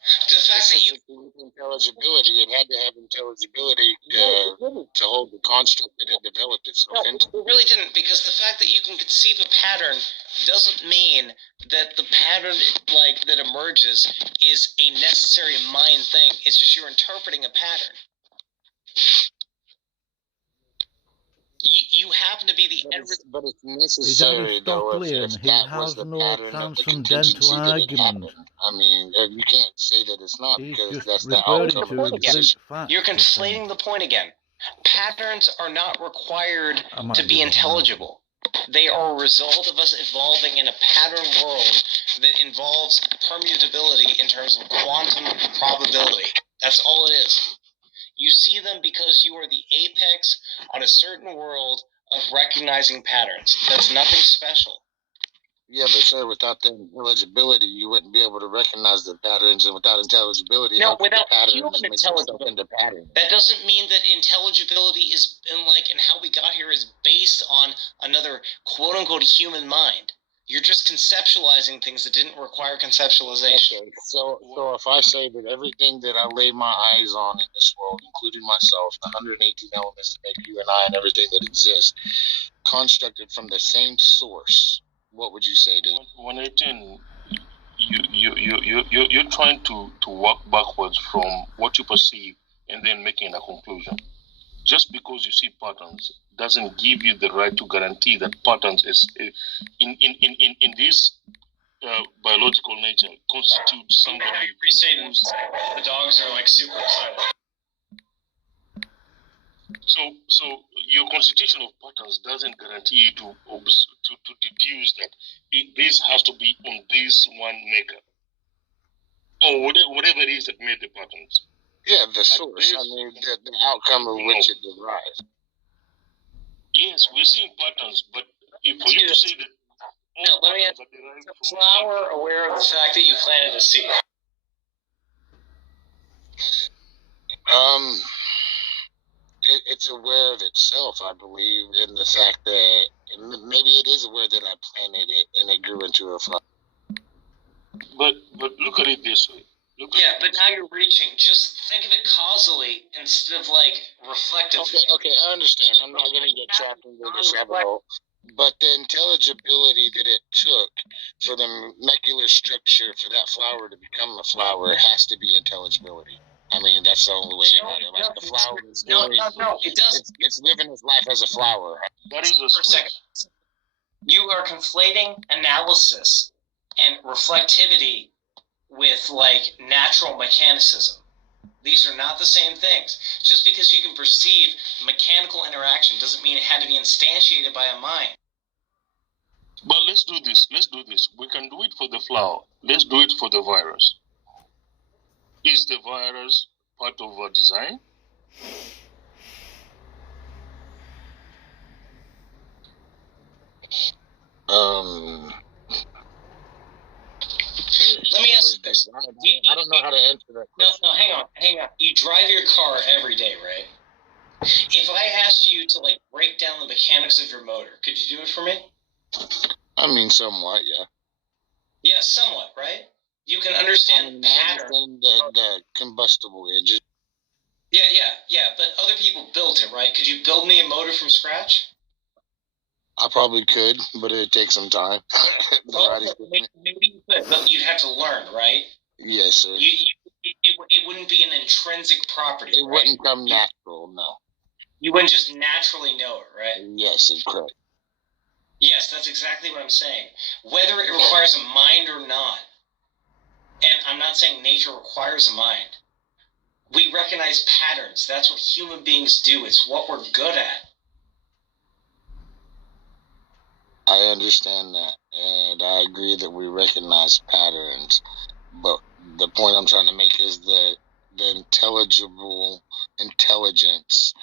The fact that you intelligibility, it had to have intelligibility to hold the construct that it developed itself into. It really didn't, because the fact that you can conceive a pattern doesn't mean that the pattern that emerges is a necessary mind thing. It's just you're interpreting a pattern. You happen to be the end result. But it's necessary, though, if that was the pattern of the contingency that it happened. I mean, you can't say that it's not, because that's the outcome. You're conflating the point again. Patterns are not required to be intelligible. They are a result of us evolving in a pattern world that involves permutability in terms of quantum probability. That's all it is. You see them because you are the apex on a certain world of recognizing patterns. That's nothing special. Yeah, but sir, without the intelligibility, you wouldn't be able to recognize the patterns, and without intelligibility, No, how could the without patterns human make themselves intelligibility. into patterns? That doesn't mean that intelligibility is and how we got here is based on another quote unquote human mind. You're just conceptualizing things that didn't require conceptualization. Okay, so if I say that everything that I lay my eyes on in this world, including myself, the 118 elements that make you and I, and everything that exists, constructed from the same source, what would you say to 118? You're trying to work backwards from what you perceive and then making a conclusion. Just because you see patterns doesn't give you the right to guarantee that patterns is in this biological nature constitute somebody. The dogs are like super excited. So your constitution of patterns doesn't guarantee you to deduce that this has to be on this one maker or whatever it is that made the patterns. Yeah, the source. I mean, the outcome of which it derives. Yes, we're seeing patterns, but for you to say that. No, let me ask you. Is a flower aware of the fact that you planted a seed? It's aware of itself, I believe, in the fact that maybe it is aware that I planted it and it grew into a flower. But look at it this way. But now you're reaching. Just think of it causally instead of like reflectively. Okay, I understand. I'm not going to get trapped into this rabbit hole. But the intelligibility that it took for the molecular structure for that flower to become a flower has to be intelligibility. I mean, that's the only way about it. Like the flower is doing. No, it doesn't. It's living its life as a flower. That is for a second. You are conflating analysis and reflectivity with like natural mechanicism. These are not the same things. Just because you can perceive mechanical interaction doesn't mean it had to be instantiated by a mind. But let's do this. We can do it for the flower. Let's do it for the virus. Is the virus part of our design? Let me ask you this. I don't know how to answer that question. No, hang on. You drive your car every day, right? If I asked you to like break down the mechanics of your motor, could you do it for me? I mean, somewhat, yeah. Yeah, somewhat, right? You can understand pattern. The combustible engine. Yeah, but other people built it, right? Could you build me a motor from scratch? I probably could, but it'd take some time. Maybe you could, but you'd have to learn, right? Yes, sir. It wouldn't be an intrinsic property. It wouldn't come natural, no. You wouldn't just naturally know it, right? Yes, correct. Yes, that's exactly what I'm saying. Whether it requires a mind or not, and I'm not saying nature requires a mind. We recognize patterns. That's what human beings do. It's what we're good at. I understand that, and I agree that we recognize patterns, but the point I'm trying to make is the intelligible intelligence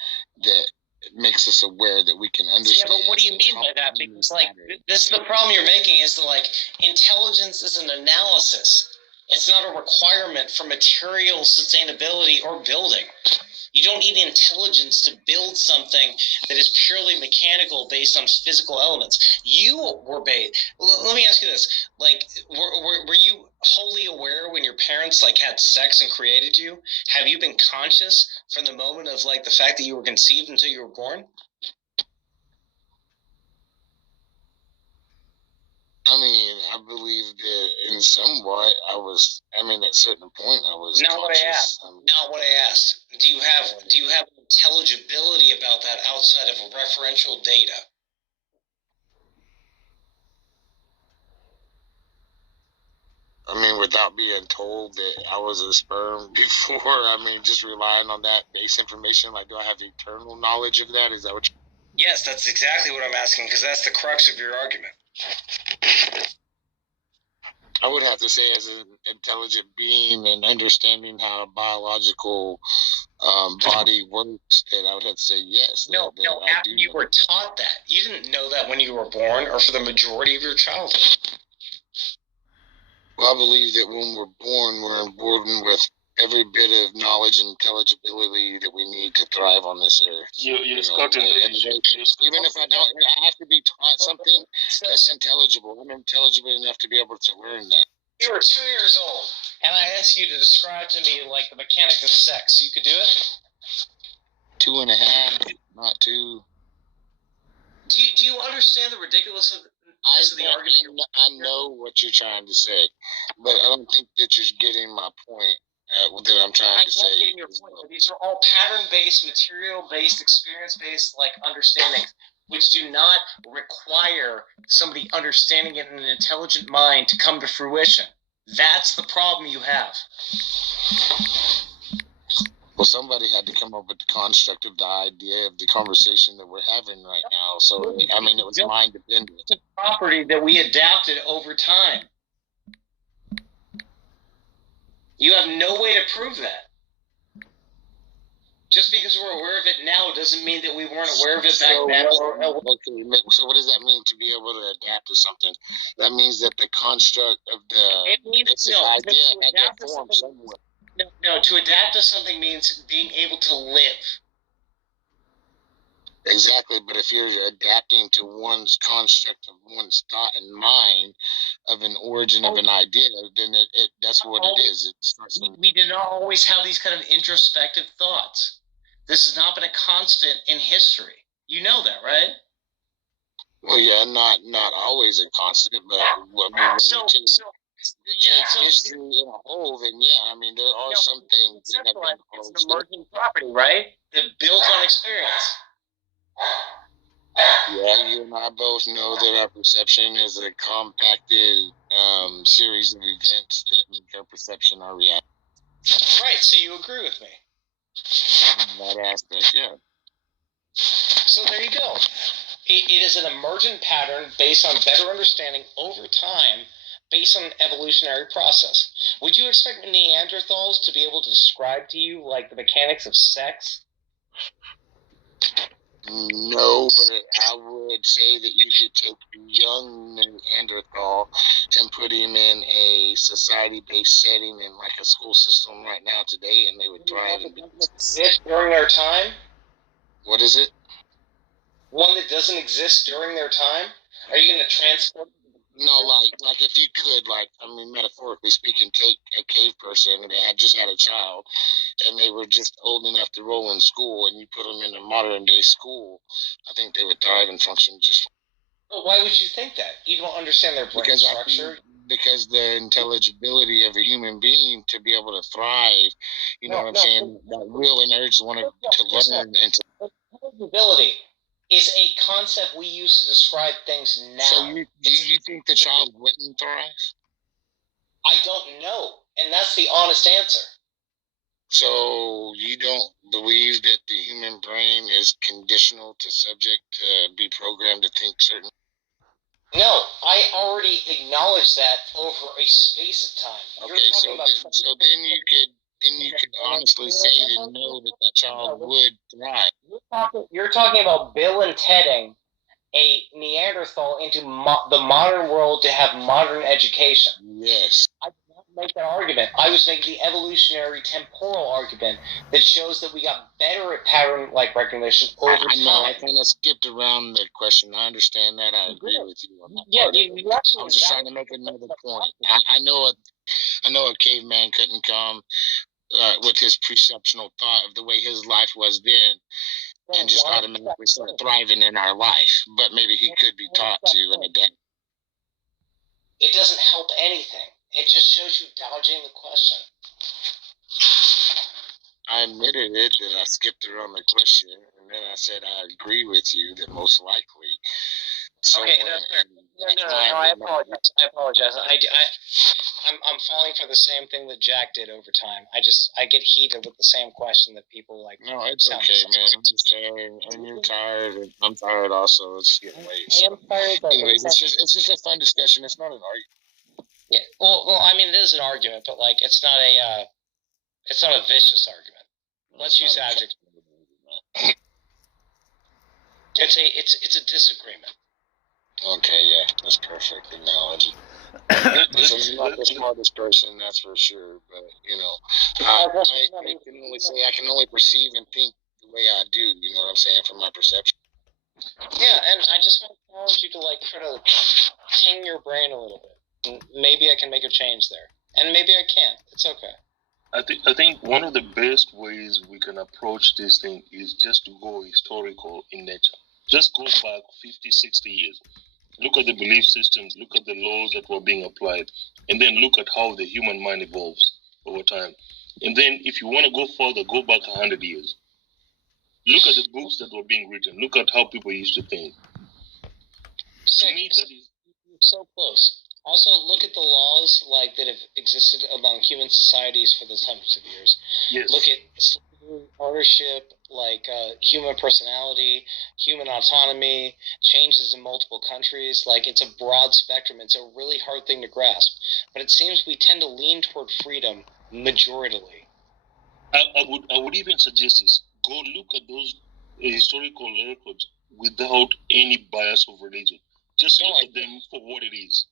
that makes us aware that we can understand. Yeah, but what do you mean by that? Because like this is the problem you're making is that like intelligence is an analysis. It's not a requirement for material sustainability or building. You don't need intelligence to build something that is purely mechanical based on physical elements. You were based. Let me ask you this: like, were you wholly aware when your parents like had sex and created you? Have you been conscious from the moment of like the fact that you were conceived until you were born? I mean, I believe that in somewhat I was. I mean, at a certain point, I was. Not what I asked. Not what I asked. Do you have intelligibility about that outside of referential data? I mean, without being told that I was a sperm before, I mean, just relying on that base information, like, do I have eternal knowledge of that? Is that what? Yes, that's exactly what I'm asking, because that's the crux of your argument. I would have to say, as an intelligent being and understanding how a biological body works, that I would have to say yes. No, after you were taught that. You didn't know that when you were born or for the majority of your childhood. Well, I believe that when we're born with every bit of knowledge and intelligibility that we need to thrive on this earth. You're Scotland. Even if I have to be taught something that's intelligible. I'm intelligible enough to be able to learn that. You were 2 years old, and I asked you to describe to me like the mechanics of sex. You could do it? 2.5, not 2. Do you understand the ridiculousness of the argument? I know what you're trying to say, but I don't think that you're getting my point that I'm trying to say. Getting your point. These are all pattern-based, material-based, experience-based like understandings, which do not require somebody understanding it in an intelligent mind to come to fruition. That's the problem you have. Well, somebody had to come up with the construct of the idea of the conversation that we're having right now. So, I mean, it was mind dependent. It's a property that we adapted over time. You have no way to prove that. Just because we're aware of it now doesn't mean that we weren't aware of it back then. So what does that mean to be able to adapt to something? That means that the construct of the idea had to form somewhere. No, to adapt to something means being able to live. Exactly, but if you're adapting to one's construct of one's thought and mind of an origin of an idea, then that's what it is. We did not always have these kind of introspective thoughts. This has not been a constant in history. You know that, right? Well, yeah, not always a constant, but history in a whole, then yeah, I mean, there are some things that have been it's an emerging property, right? That built on experience. Yeah, you and I both know that our perception is a compacted series of events that make our perception our reality. Right, so you agree with me. In that aspect, yeah. So there you go. It is an emergent pattern based on better understanding over time, based on an evolutionary process. Would you expect Neanderthals to be able to describe to you like the mechanics of sex? No, but I would say that you could take a young Neanderthal and put him in a society-based setting in like a school system right now today, and they would thrive. Exist during their time? What is it? One that doesn't exist during their time? Are you going to transport? No, like if you could, like, I mean, metaphorically speaking, take a cave person that had just had a child, and they were just old enough to roll in school, and you put them in a modern day school, I think they would thrive and function just fine. Well, why would you think that? You don't understand their brain structure? Because the intelligibility of a human being to be able to thrive, you know what I'm saying? That will and urge one to learn and to. Intelligibility is a concept we use to describe things now. So you think the child wouldn't thrive? I don't know, and that's the honest answer. So you don't believe that the human brain is conditional to subject to be programmed to think certain? No, I already acknowledged that over a space of time. Okay, so then you could honestly say to know that child would thrive. You're talking about Bill and Tedding a Neanderthal into the modern world to have modern education. Yes. I did not make that argument. I was making the evolutionary temporal argument that shows that we got better at pattern-like recognition over time. I know, I kind of skipped around the question. I understand that. I agree with you on that. Yeah, you actually. I was just trying to make another point. I know a caveman couldn't come with his perceptional thought of the way his life was then, and just automatically start thriving in our life. But maybe he could be taught to and adapt. It doesn't help anything. It just shows you dodging the question. I admitted it that I skipped around the question, and then I said I agree with you that most likely. Okay, that's fair. No, I apologize. I'm falling for the same thing that Jack did over time. I get heated with the same question that people like. No, it's okay, man. I'm just tired, and you're tired, and I'm tired also. It's getting late. I am tired. Anyways, it's just a fun discussion. It's not an argument. Yeah. Well, I mean, it is an argument, but like, it's not a vicious argument. Let's use adjectives. It's a disagreement. Okay, yeah, that's perfect analogy. Listen, I'm not the smartest person, that's for sure. But I can only say I can only perceive and think the way I do. You know what I'm saying, from my perception. Yeah, and I just want to challenge you to try to ting your brain a little bit. Maybe I can make a change there, and maybe I can't. It's okay. I think one of the best ways we can approach this thing is just to go historical in nature. Just go back 50, 60 years. Look at the belief systems, look at the laws that were being applied, and then look at how the human mind evolves over time. And then if you want to go further, go back 100 years. Look at the books that were being written. Look at how people used to think. To me, that is so close. Also, look at the laws that have existed among human societies for those hundreds of years. Yes. Look at ownership, human personality, human autonomy, changes in multiple countries. It's a broad spectrum. It's a really hard thing to grasp. But it seems we tend to lean toward freedom majoritely. I would even suggest this. Go look at those historical records without any bias of religion. Just look at them for what it is.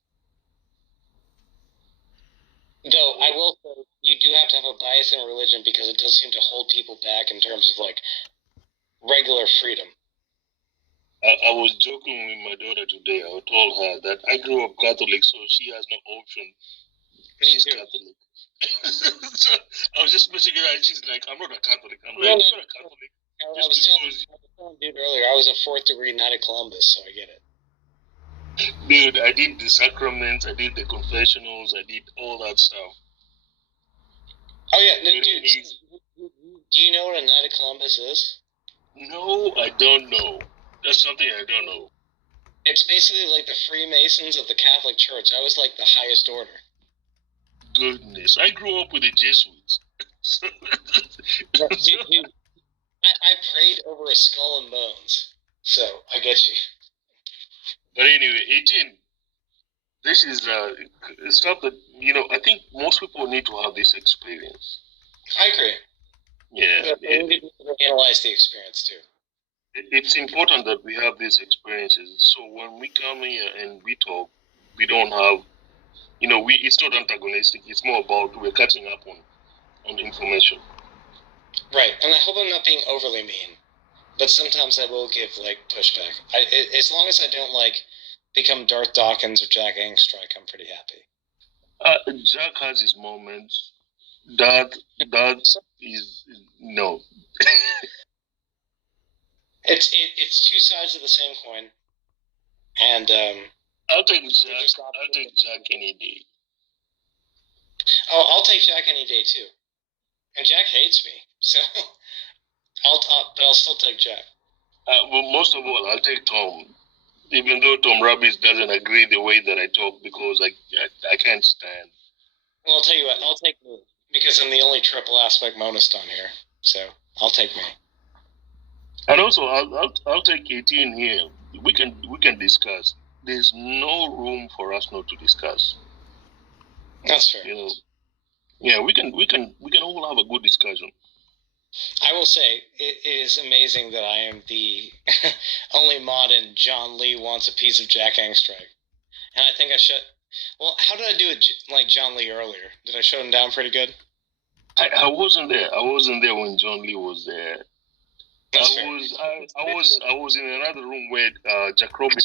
Though I will say, you do have to have a bias in religion because it does seem to hold people back in terms of regular freedom. I was joking with my daughter today. I told her that I grew up Catholic, so she has no option. She's Catholic. So I was just messing her, and she's like, "I'm not a Catholic." I'm like, "You're a Catholic." I was telling dude earlier, I was a 4th degree Knight of Columbus, so I get it. Dude, I did the sacraments, I did the confessionals, I did all that stuff. Oh yeah, dude, do you know what a Knight of Columbus is? No, I don't know. That's something I don't know. It's basically like the Freemasons of the Catholic Church. I was the highest order. Goodness, I grew up with the Jesuits. I prayed over a skull and bones, so I get you. But anyway, 18. This is stuff that I think most people need to have this experience. I agree. Yeah, we need to analyze the experience too. It's important that we have these experiences. So when we come here and we talk, we don't have, it's not antagonistic. It's more about we're catching up on the information. Right, and I hope I'm not being overly mean, but sometimes I will give pushback. As long as I don't become Darth Dawkins or Jack Angstrike, I'm pretty happy. Jack has his moments. That is no. It's two sides of the same coin, and I'll take Jack any day. Oh, I'll take Jack any day too, and Jack hates me, so but I'll still take Jack. Well, most of all, I'll take Tom, even though Tom Rabbits doesn't agree the way that I talk because I can't stand. Well, I'll tell you what, I'll take me because I'm the only triple aspect monist on here, so I'll take me. And also, I'll take 18 here. We can discuss. There's no room for us not to discuss. That's fair. Yeah, we can all have a good discussion. I will say it is amazing that I am the only mod in John Lee wants a piece of Jack Angstrike, and I think I should. Well, how did I do it like John Lee earlier? Did I shut him down pretty good? I wasn't there. I wasn't there when John Lee was there. I was in another room where Jack Robin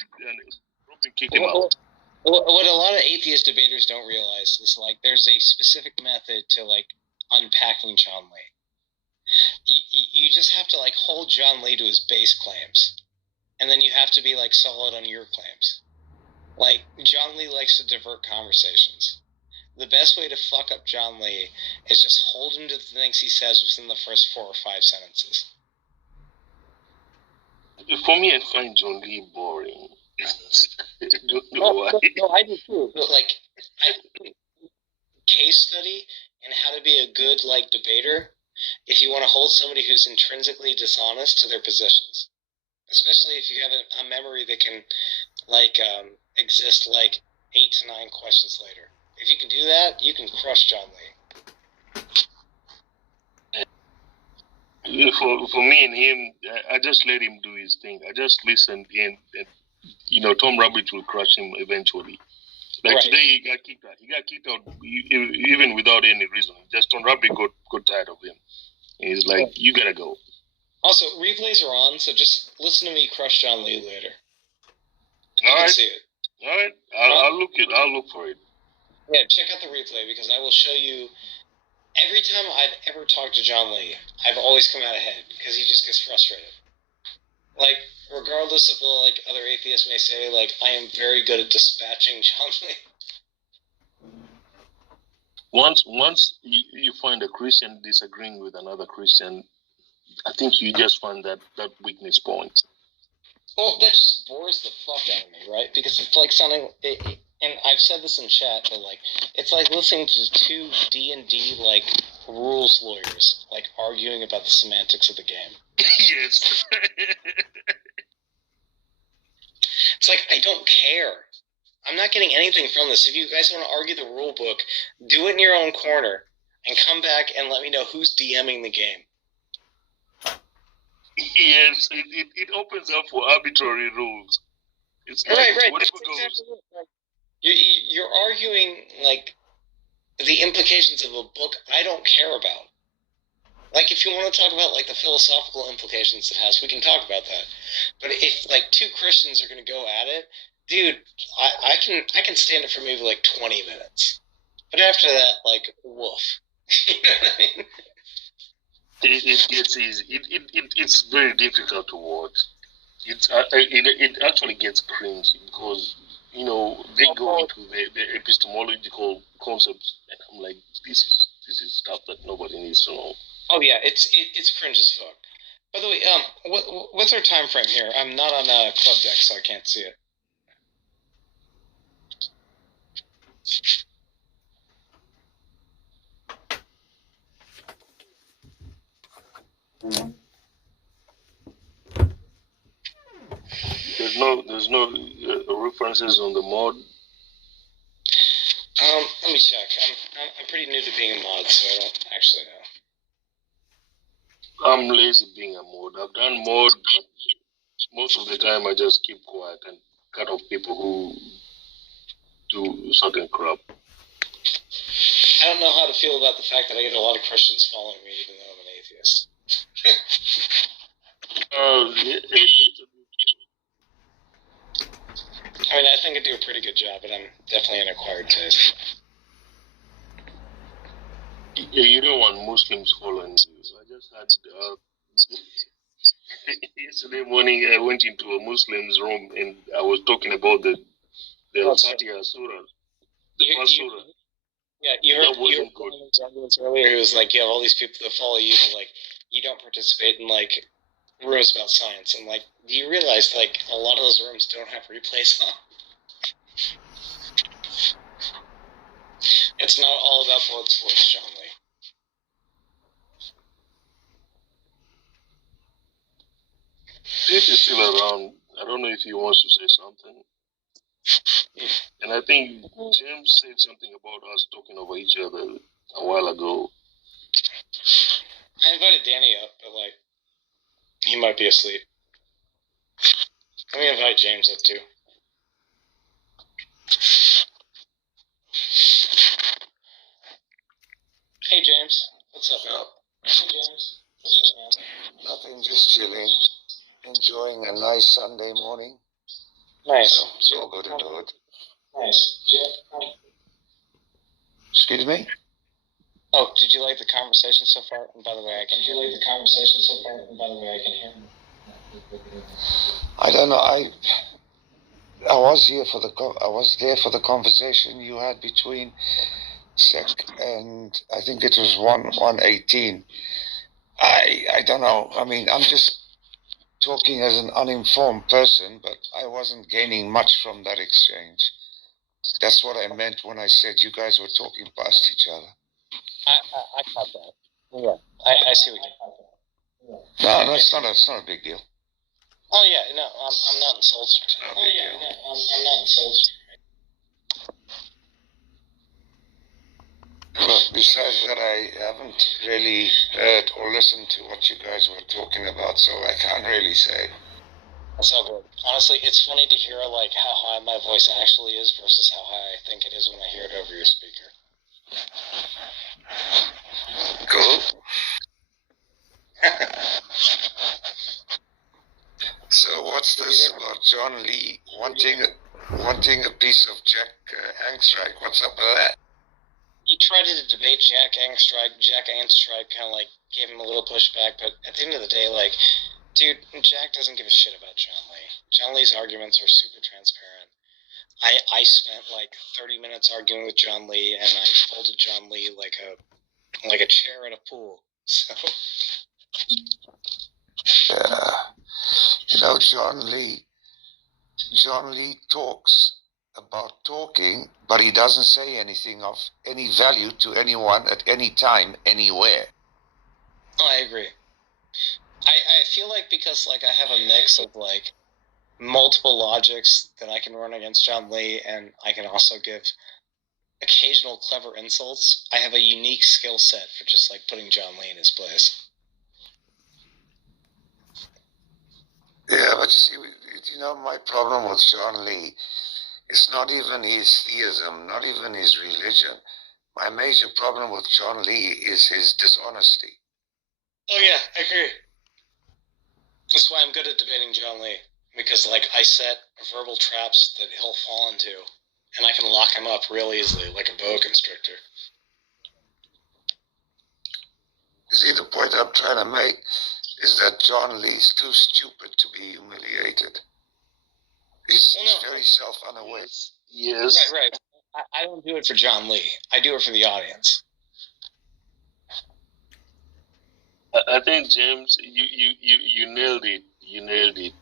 kicked him out. What a lot of atheist debaters don't realize is there's a specific method to unpacking John Lee. You just have to hold John Lee to his base claims, and then you have to be solid on your claims. John Lee likes to divert conversations. The best way to fuck up John Lee is just hold him to the things he says within the first 4 or 5 sentences. For me, I find John Lee boring. I don't know why. No, I do too. But case study and how to be a good debater, if you want to hold somebody who's intrinsically dishonest to their positions, especially if you have a memory that can exist 8 to 9 questions later. If you can do that, you can crush John Lee. For me and him, I just let him do his thing. I just listened and Tom Rabbit will crush him eventually. Like today, he got kicked out. He got kicked out even without any reason. Just Tom Rabbit got tired of him. And he's like, you gotta go. Also, replays are on, so just listen to me crush John Lee later. You can see it. All right. I'll look for it. Yeah, check out the replay because I will show you. Every time I've ever talked to John Lee, I've always come out ahead because he just gets frustrated. Like, regardless of what other atheists may say, I am very good at dispatching John Lee. Once you find a Christian disagreeing with another Christian, I think you just find that weakness point. Well, that just bores the fuck out of me, right? Because it's like sounding, and I've said this in chat, but it's like listening to two D&D rules lawyers arguing about the semantics of the game. Yes. It's like, I don't care. I'm not getting anything from this. If you guys want to argue the rule book, do it in your own corner and come back and let me know who's DMing the game. Yes, it opens up for arbitrary rules. It's like right. Whatever That's goes. exactly it. You're arguing the implications of a book I don't care about. If you want to talk about the philosophical implications it has, we can talk about that. But if two Christians are going to go at it, dude, I can stand it for maybe 20 minutes. But after that, woof. You know what I mean? It gets easy. It's very difficult to watch. It actually gets cringy because they go into the epistemological concepts, and I'm like, this is stuff that nobody needs to know. Oh yeah, it's cringe as fuck. By the way, what's our time frame here? I'm not on Club Deck, so I can't see it. There's no references on the mod. Let me check. I'm pretty new to being a mod, so I don't actually know. I'm lazy being a mod. I've done mod, but most of the time I just keep quiet and cut off people who do certain crap. I don't know how to feel about the fact that I get a lot of Christians following me, even though I'm an atheist. I mean, I think I do a pretty good job, but I'm definitely an acquired taste. You don't want Muslims following you. I just had yesterday morning I went into a Muslim's room and I was talking about the Al-Fatiha Surah. The first Surah. Yeah, you heard earlier who was like, you have all these people that follow you, but you don't participate in rooms about science. And do you realize a lot of those rooms don't have replays on? It's not all about blood sports, John Lee. Faith is still around. I don't know if he wants to say something. And I think James said something about us talking over each other a while ago. I invited Danny up, but he might be asleep. Let me invite James up too. Hey James, what's up, man? Hey James, what's up, man? Nothing, just chilling, enjoying a nice Sunday morning. Nice. So all good and good. Nice. Excuse me? Oh, did you like the conversation so far? And by the way, I can hear the conversation so far. And by the way, I can hear. I don't know. I was there for the conversation you had between Sec and I think it was 118. I don't know. I mean, I'm just talking as an uninformed person, but I wasn't gaining much from that exchange. That's what I meant when I said you guys were talking past each other. I caught that. Yeah, I see what you. No, it's not a big deal. Oh yeah, no, I'm not insulted. I'm not insulted. But besides that, I haven't really heard or listened to what you guys were talking about, so I can't really say. That's all good. Honestly, it's funny to hear like how high my voice actually is versus how high I think it is when I hear it over your speaker. Cool. So what's this about John Lee wanting a piece of Jack Angstreich? What's up with that? He tried to debate Jack Angstreich. Jack Angstreich kind of like gave him a little pushback, but at the end of the day, like, dude, Jack doesn't give a shit about John Lee. John Lee's arguments are super transparent. I spent like 30 minutes arguing with John Lee, and I folded John Lee like a chair at a pool. So Yeah. You know, John Lee talks about talking, but he doesn't say anything of any value to anyone at any time, anywhere. Oh, I agree. I feel like because like I have a mix of like multiple logics that I can run against John Lee, and I can also give occasional clever insults. I have a unique skill set for just like putting John Lee in his place. Yeah, but see, you know, my problem with John Lee is not even his theism, not even his religion. My major problem with John Lee is his dishonesty. Oh yeah, I agree. That's why I'm good at debating John Lee, because like I set verbal traps that he'll fall into, and I can lock him up real easily, like a boa constrictor. You see, the point I'm trying to make is that John Lee's too stupid to be humiliated. He's very self-unaware. Yes. Right. I don't do it for John Lee. I do it for the audience. I think, James, you nailed it. You nailed it.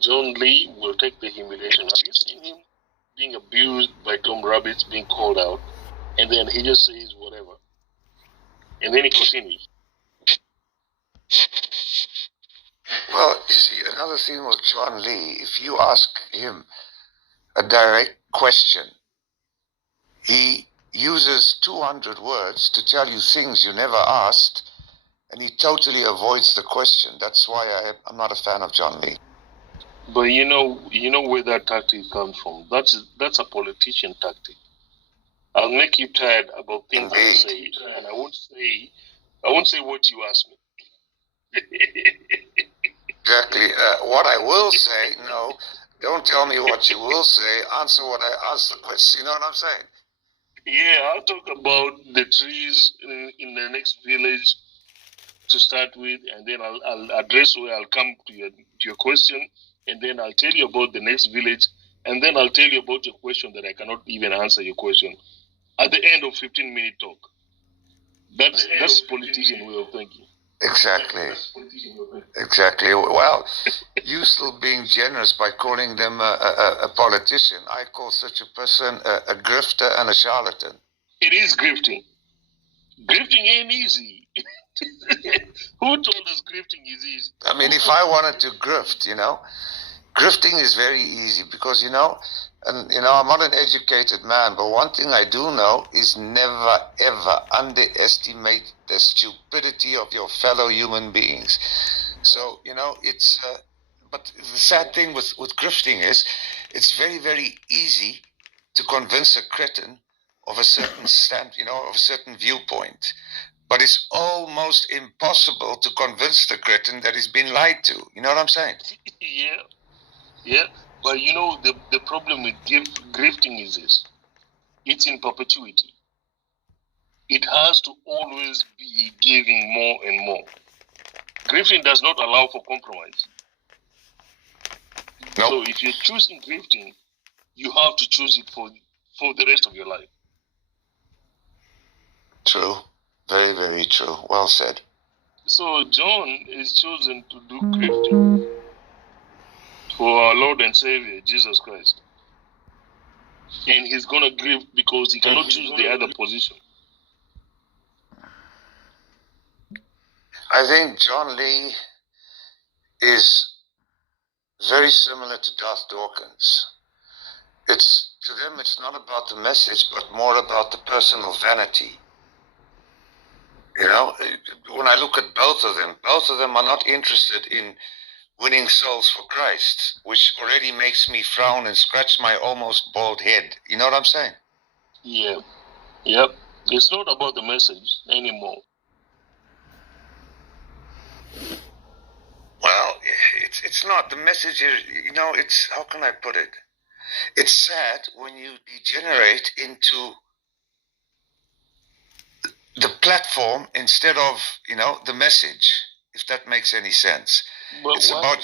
John Lee will take the humiliation. Have you seen him being abused by Tom Rabbits, being called out, and then he just says whatever, and then he continues. Well, you see, another thing with John Lee, if you ask him a direct question, he uses 200 words to tell you things you never asked, and he totally avoids the question. That's why I'm not a fan of John Lee. But you know where that tactic comes from. That's a politician tactic. I'll make you tired about things I say, and I won't say what you ask me. Exactly. What I will say, no, don't tell me what you will say. Answer what I ask the question. You know what I'm saying? Yeah, I'll talk about the trees in the next village to start with, and then I'll address where I'll come to your question, and then I'll tell you about the next village, and then I'll tell you about your question that I cannot even answer your question at the end of 15-minute talk. That's politician way of thinking. Exactly. Well, you still being generous by calling them a politician. I call such a person a grifter and a charlatan. It is grifting. Grifting ain't easy. Who told us grifting is easy? I mean, if I wanted to grift, grifting is very easy because, I'm not an educated man, but one thing I do know is never, ever underestimate the stupidity of your fellow human beings. So, but the sad thing with grifting is it's very, very easy to convince a cretin of a certain of a certain viewpoint. But it's almost impossible to convince the cretin that he's been lied to. You know what I'm saying? Yeah. But the problem with grifting is this. It's in perpetuity. It has to always be giving more and more. Grifting does not allow for compromise. Nope. So if you're choosing grifting, you have to choose it for the rest of your life. True. Very, very true. Well said. So John is chosen to do grifting for our Lord and Savior, Jesus Christ. And he's going to grift because he cannot choose the other position. I think John Lee is very similar to Darth Dawkins. To them, it's not about the message, but more about the personal vanity. When I look at both of them are not interested in winning souls for Christ, which already makes me frown and scratch my almost bald head. You know what I'm saying? Yeah. Yep. It's not about the message anymore. Well, it's not. The message is, it's, how can I put it? It's sad when you degenerate into the platform instead of, the message, if that makes any sense. But it's about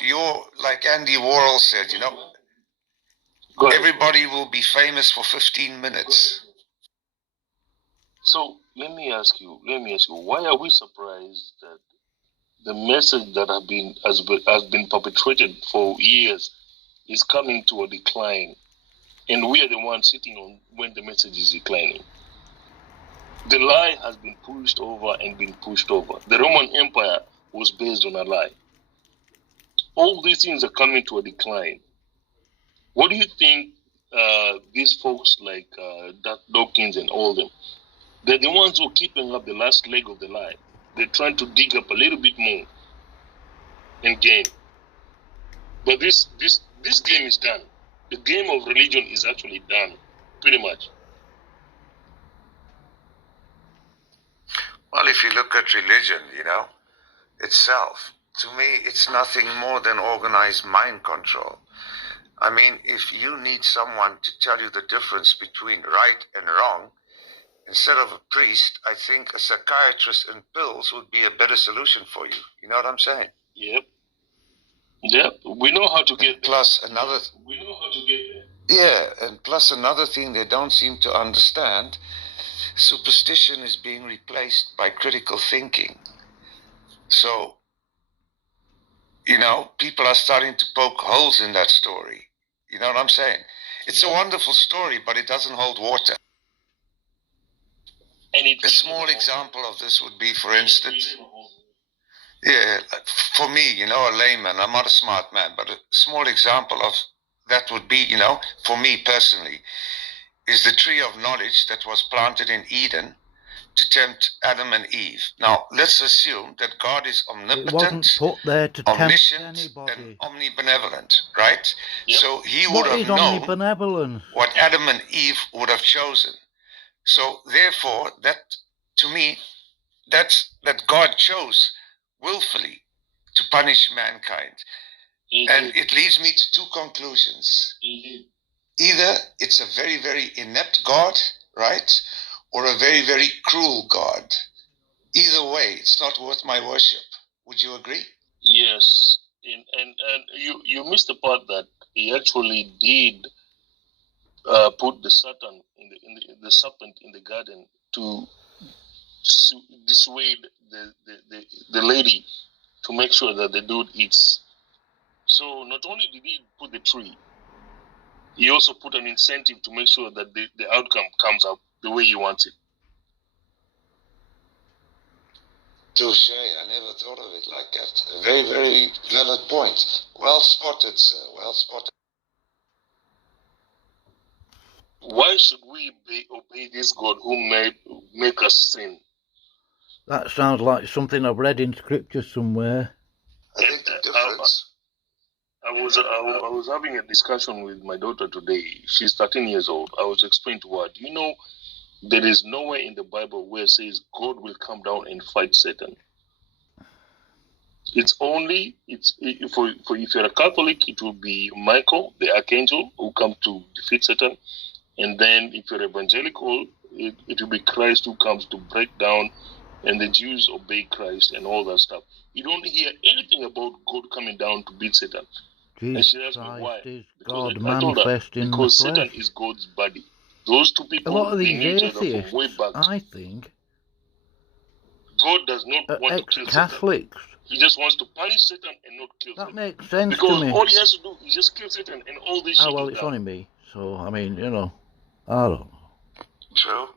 like Andy Warhol said, everybody will be famous for 15 minutes. So let me ask you, why are we surprised that the message that has been perpetrated for years is coming to a decline, and we are the ones sitting on when the message is declining? The lie has been pushed over and been pushed over. The Roman Empire was based on a lie. All these things are coming to a decline. What do you think these folks like Dawkins and all them, they're the ones who are keeping up the last leg of the lie. They're trying to dig up a little bit more and gain. But this game is done. The game of religion is actually done, pretty much. Well, if you look at religion, itself, to me, it's nothing more than organized mind control. I mean, if you need someone to tell you the difference between right and wrong, instead of a priest, I think a psychiatrist and pills would be a better solution for you. You know what I'm saying? Yep. We know how to get there. Plus another. We know how to get there. Yeah, and plus another thing they don't seem to understand, superstition is being replaced by critical thinking. So, people are starting to poke holes in that story. You know what I'm saying? It's a wonderful story, but it doesn't hold water. A small example of this would be, for instance, for me, a layman, I'm not a smart man, but a small example of that would be, for me personally, is the tree of knowledge that was planted in Eden to tempt Adam and Eve. Now, let's assume that God is omnipotent, it wasn't put there to omniscient, tempt anybody. and omnibenevolent, right? Yep. So he would have known what Adam and Eve would have chosen. So therefore, that, to me, that God chose willfully to punish mankind. And it leads me to two conclusions. Either it's a very, very inept God, right? Or a very, very cruel God. Either way, it's not worth my worship. Would you agree? Yes. And you missed the part that he actually did put the Satan the serpent in the garden to dissuade the lady to make sure that the dude eats. So not only did he put the tree, he also put an incentive to make sure that the outcome comes out the way he wants it. Touche, I never thought of it like that. A very, very valid point. Well spotted, sir. Well spotted. Why should we obey this God who make us sin? That sounds like something I've read in scripture somewhere. I think the difference. I was having a discussion with my daughter today. She's 13 years old. I was explaining to her, do you know there is nowhere in the Bible where it says God will come down and fight Satan. It's only if you're a Catholic, it will be Michael, the archangel, who comes to defeat Satan. And then if you're evangelical, it will be Christ who comes to break down, and the Jews obey Christ and all that stuff. You don't hear anything about God coming down to beat Satan. Jesus and she asked Christ me why. is Because God I told her, manifest in because the flesh. Satan is God's body. Those two people, A lot of they these knew each other atheists, from way back. I think, God does not want to kill Satan. Catholics. He just wants to punish Satan and not kill Satan. That makes sense because to me. all he has to do is just kill Satan and all this shit. Oh, well, it's only me. So, I mean, I don't know. True.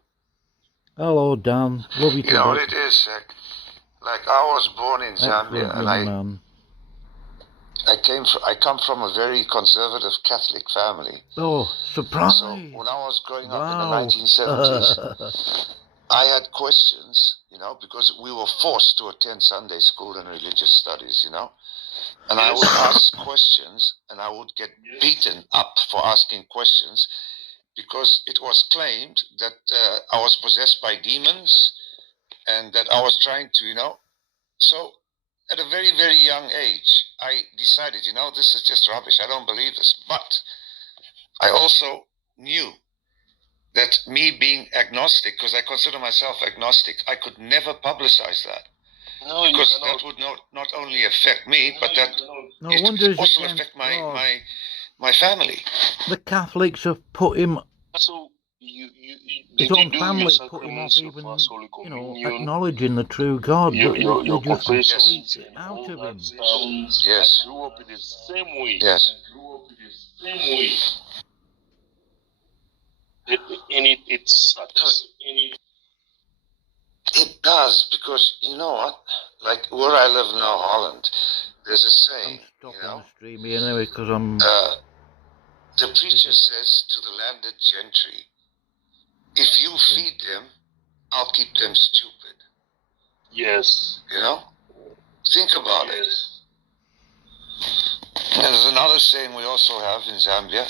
Hello, Dan. Love you too. You know what it is, like I was born in Zambia, and I come from a very conservative Catholic family. Oh, surprise! So when I was growing up in the 1970s, I had questions, because we were forced to attend Sunday school and religious studies, and I would ask questions and I would get beaten up for asking questions because it was claimed that I was possessed by demons and that I was trying to, so at a very, very young age, I decided, this is just rubbish. I don't believe this. But I also knew that me being agnostic, because I consider myself agnostic, I could never publicize that. No, because that would not only affect me, but that it would also affect my family. The Catholics have put him. So his own family put him off even, acknowledging the true God. Your just confessions beat it out of him. Yes. I grew up in the same way. Yes. And it sucks. It does, because you know what? Like where I live now, Holland, there's a saying. I'm stopping the stream here anyway because I'm. The preacher says to the landed gentry, "If you feed them, I'll keep them stupid." Yes. Think about it. And there's another saying we also have in Zambia.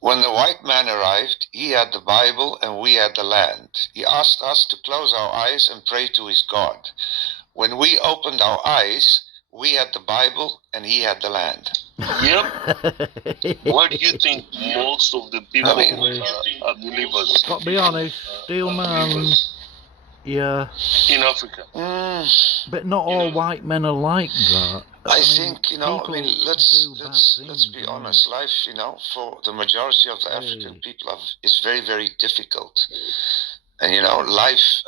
When the white man arrived, he had the Bible and we had the land. He asked us to close our eyes and pray to his God. When we opened our eyes, we had the Bible and he had the land. Yep. Why do you think most of the people are believers? Got to be honest, Steel Man. Yeah. In Africa. But not all white men are like that. I think, let's be honest. Life, for the majority of the African people is very, very difficult. And, life,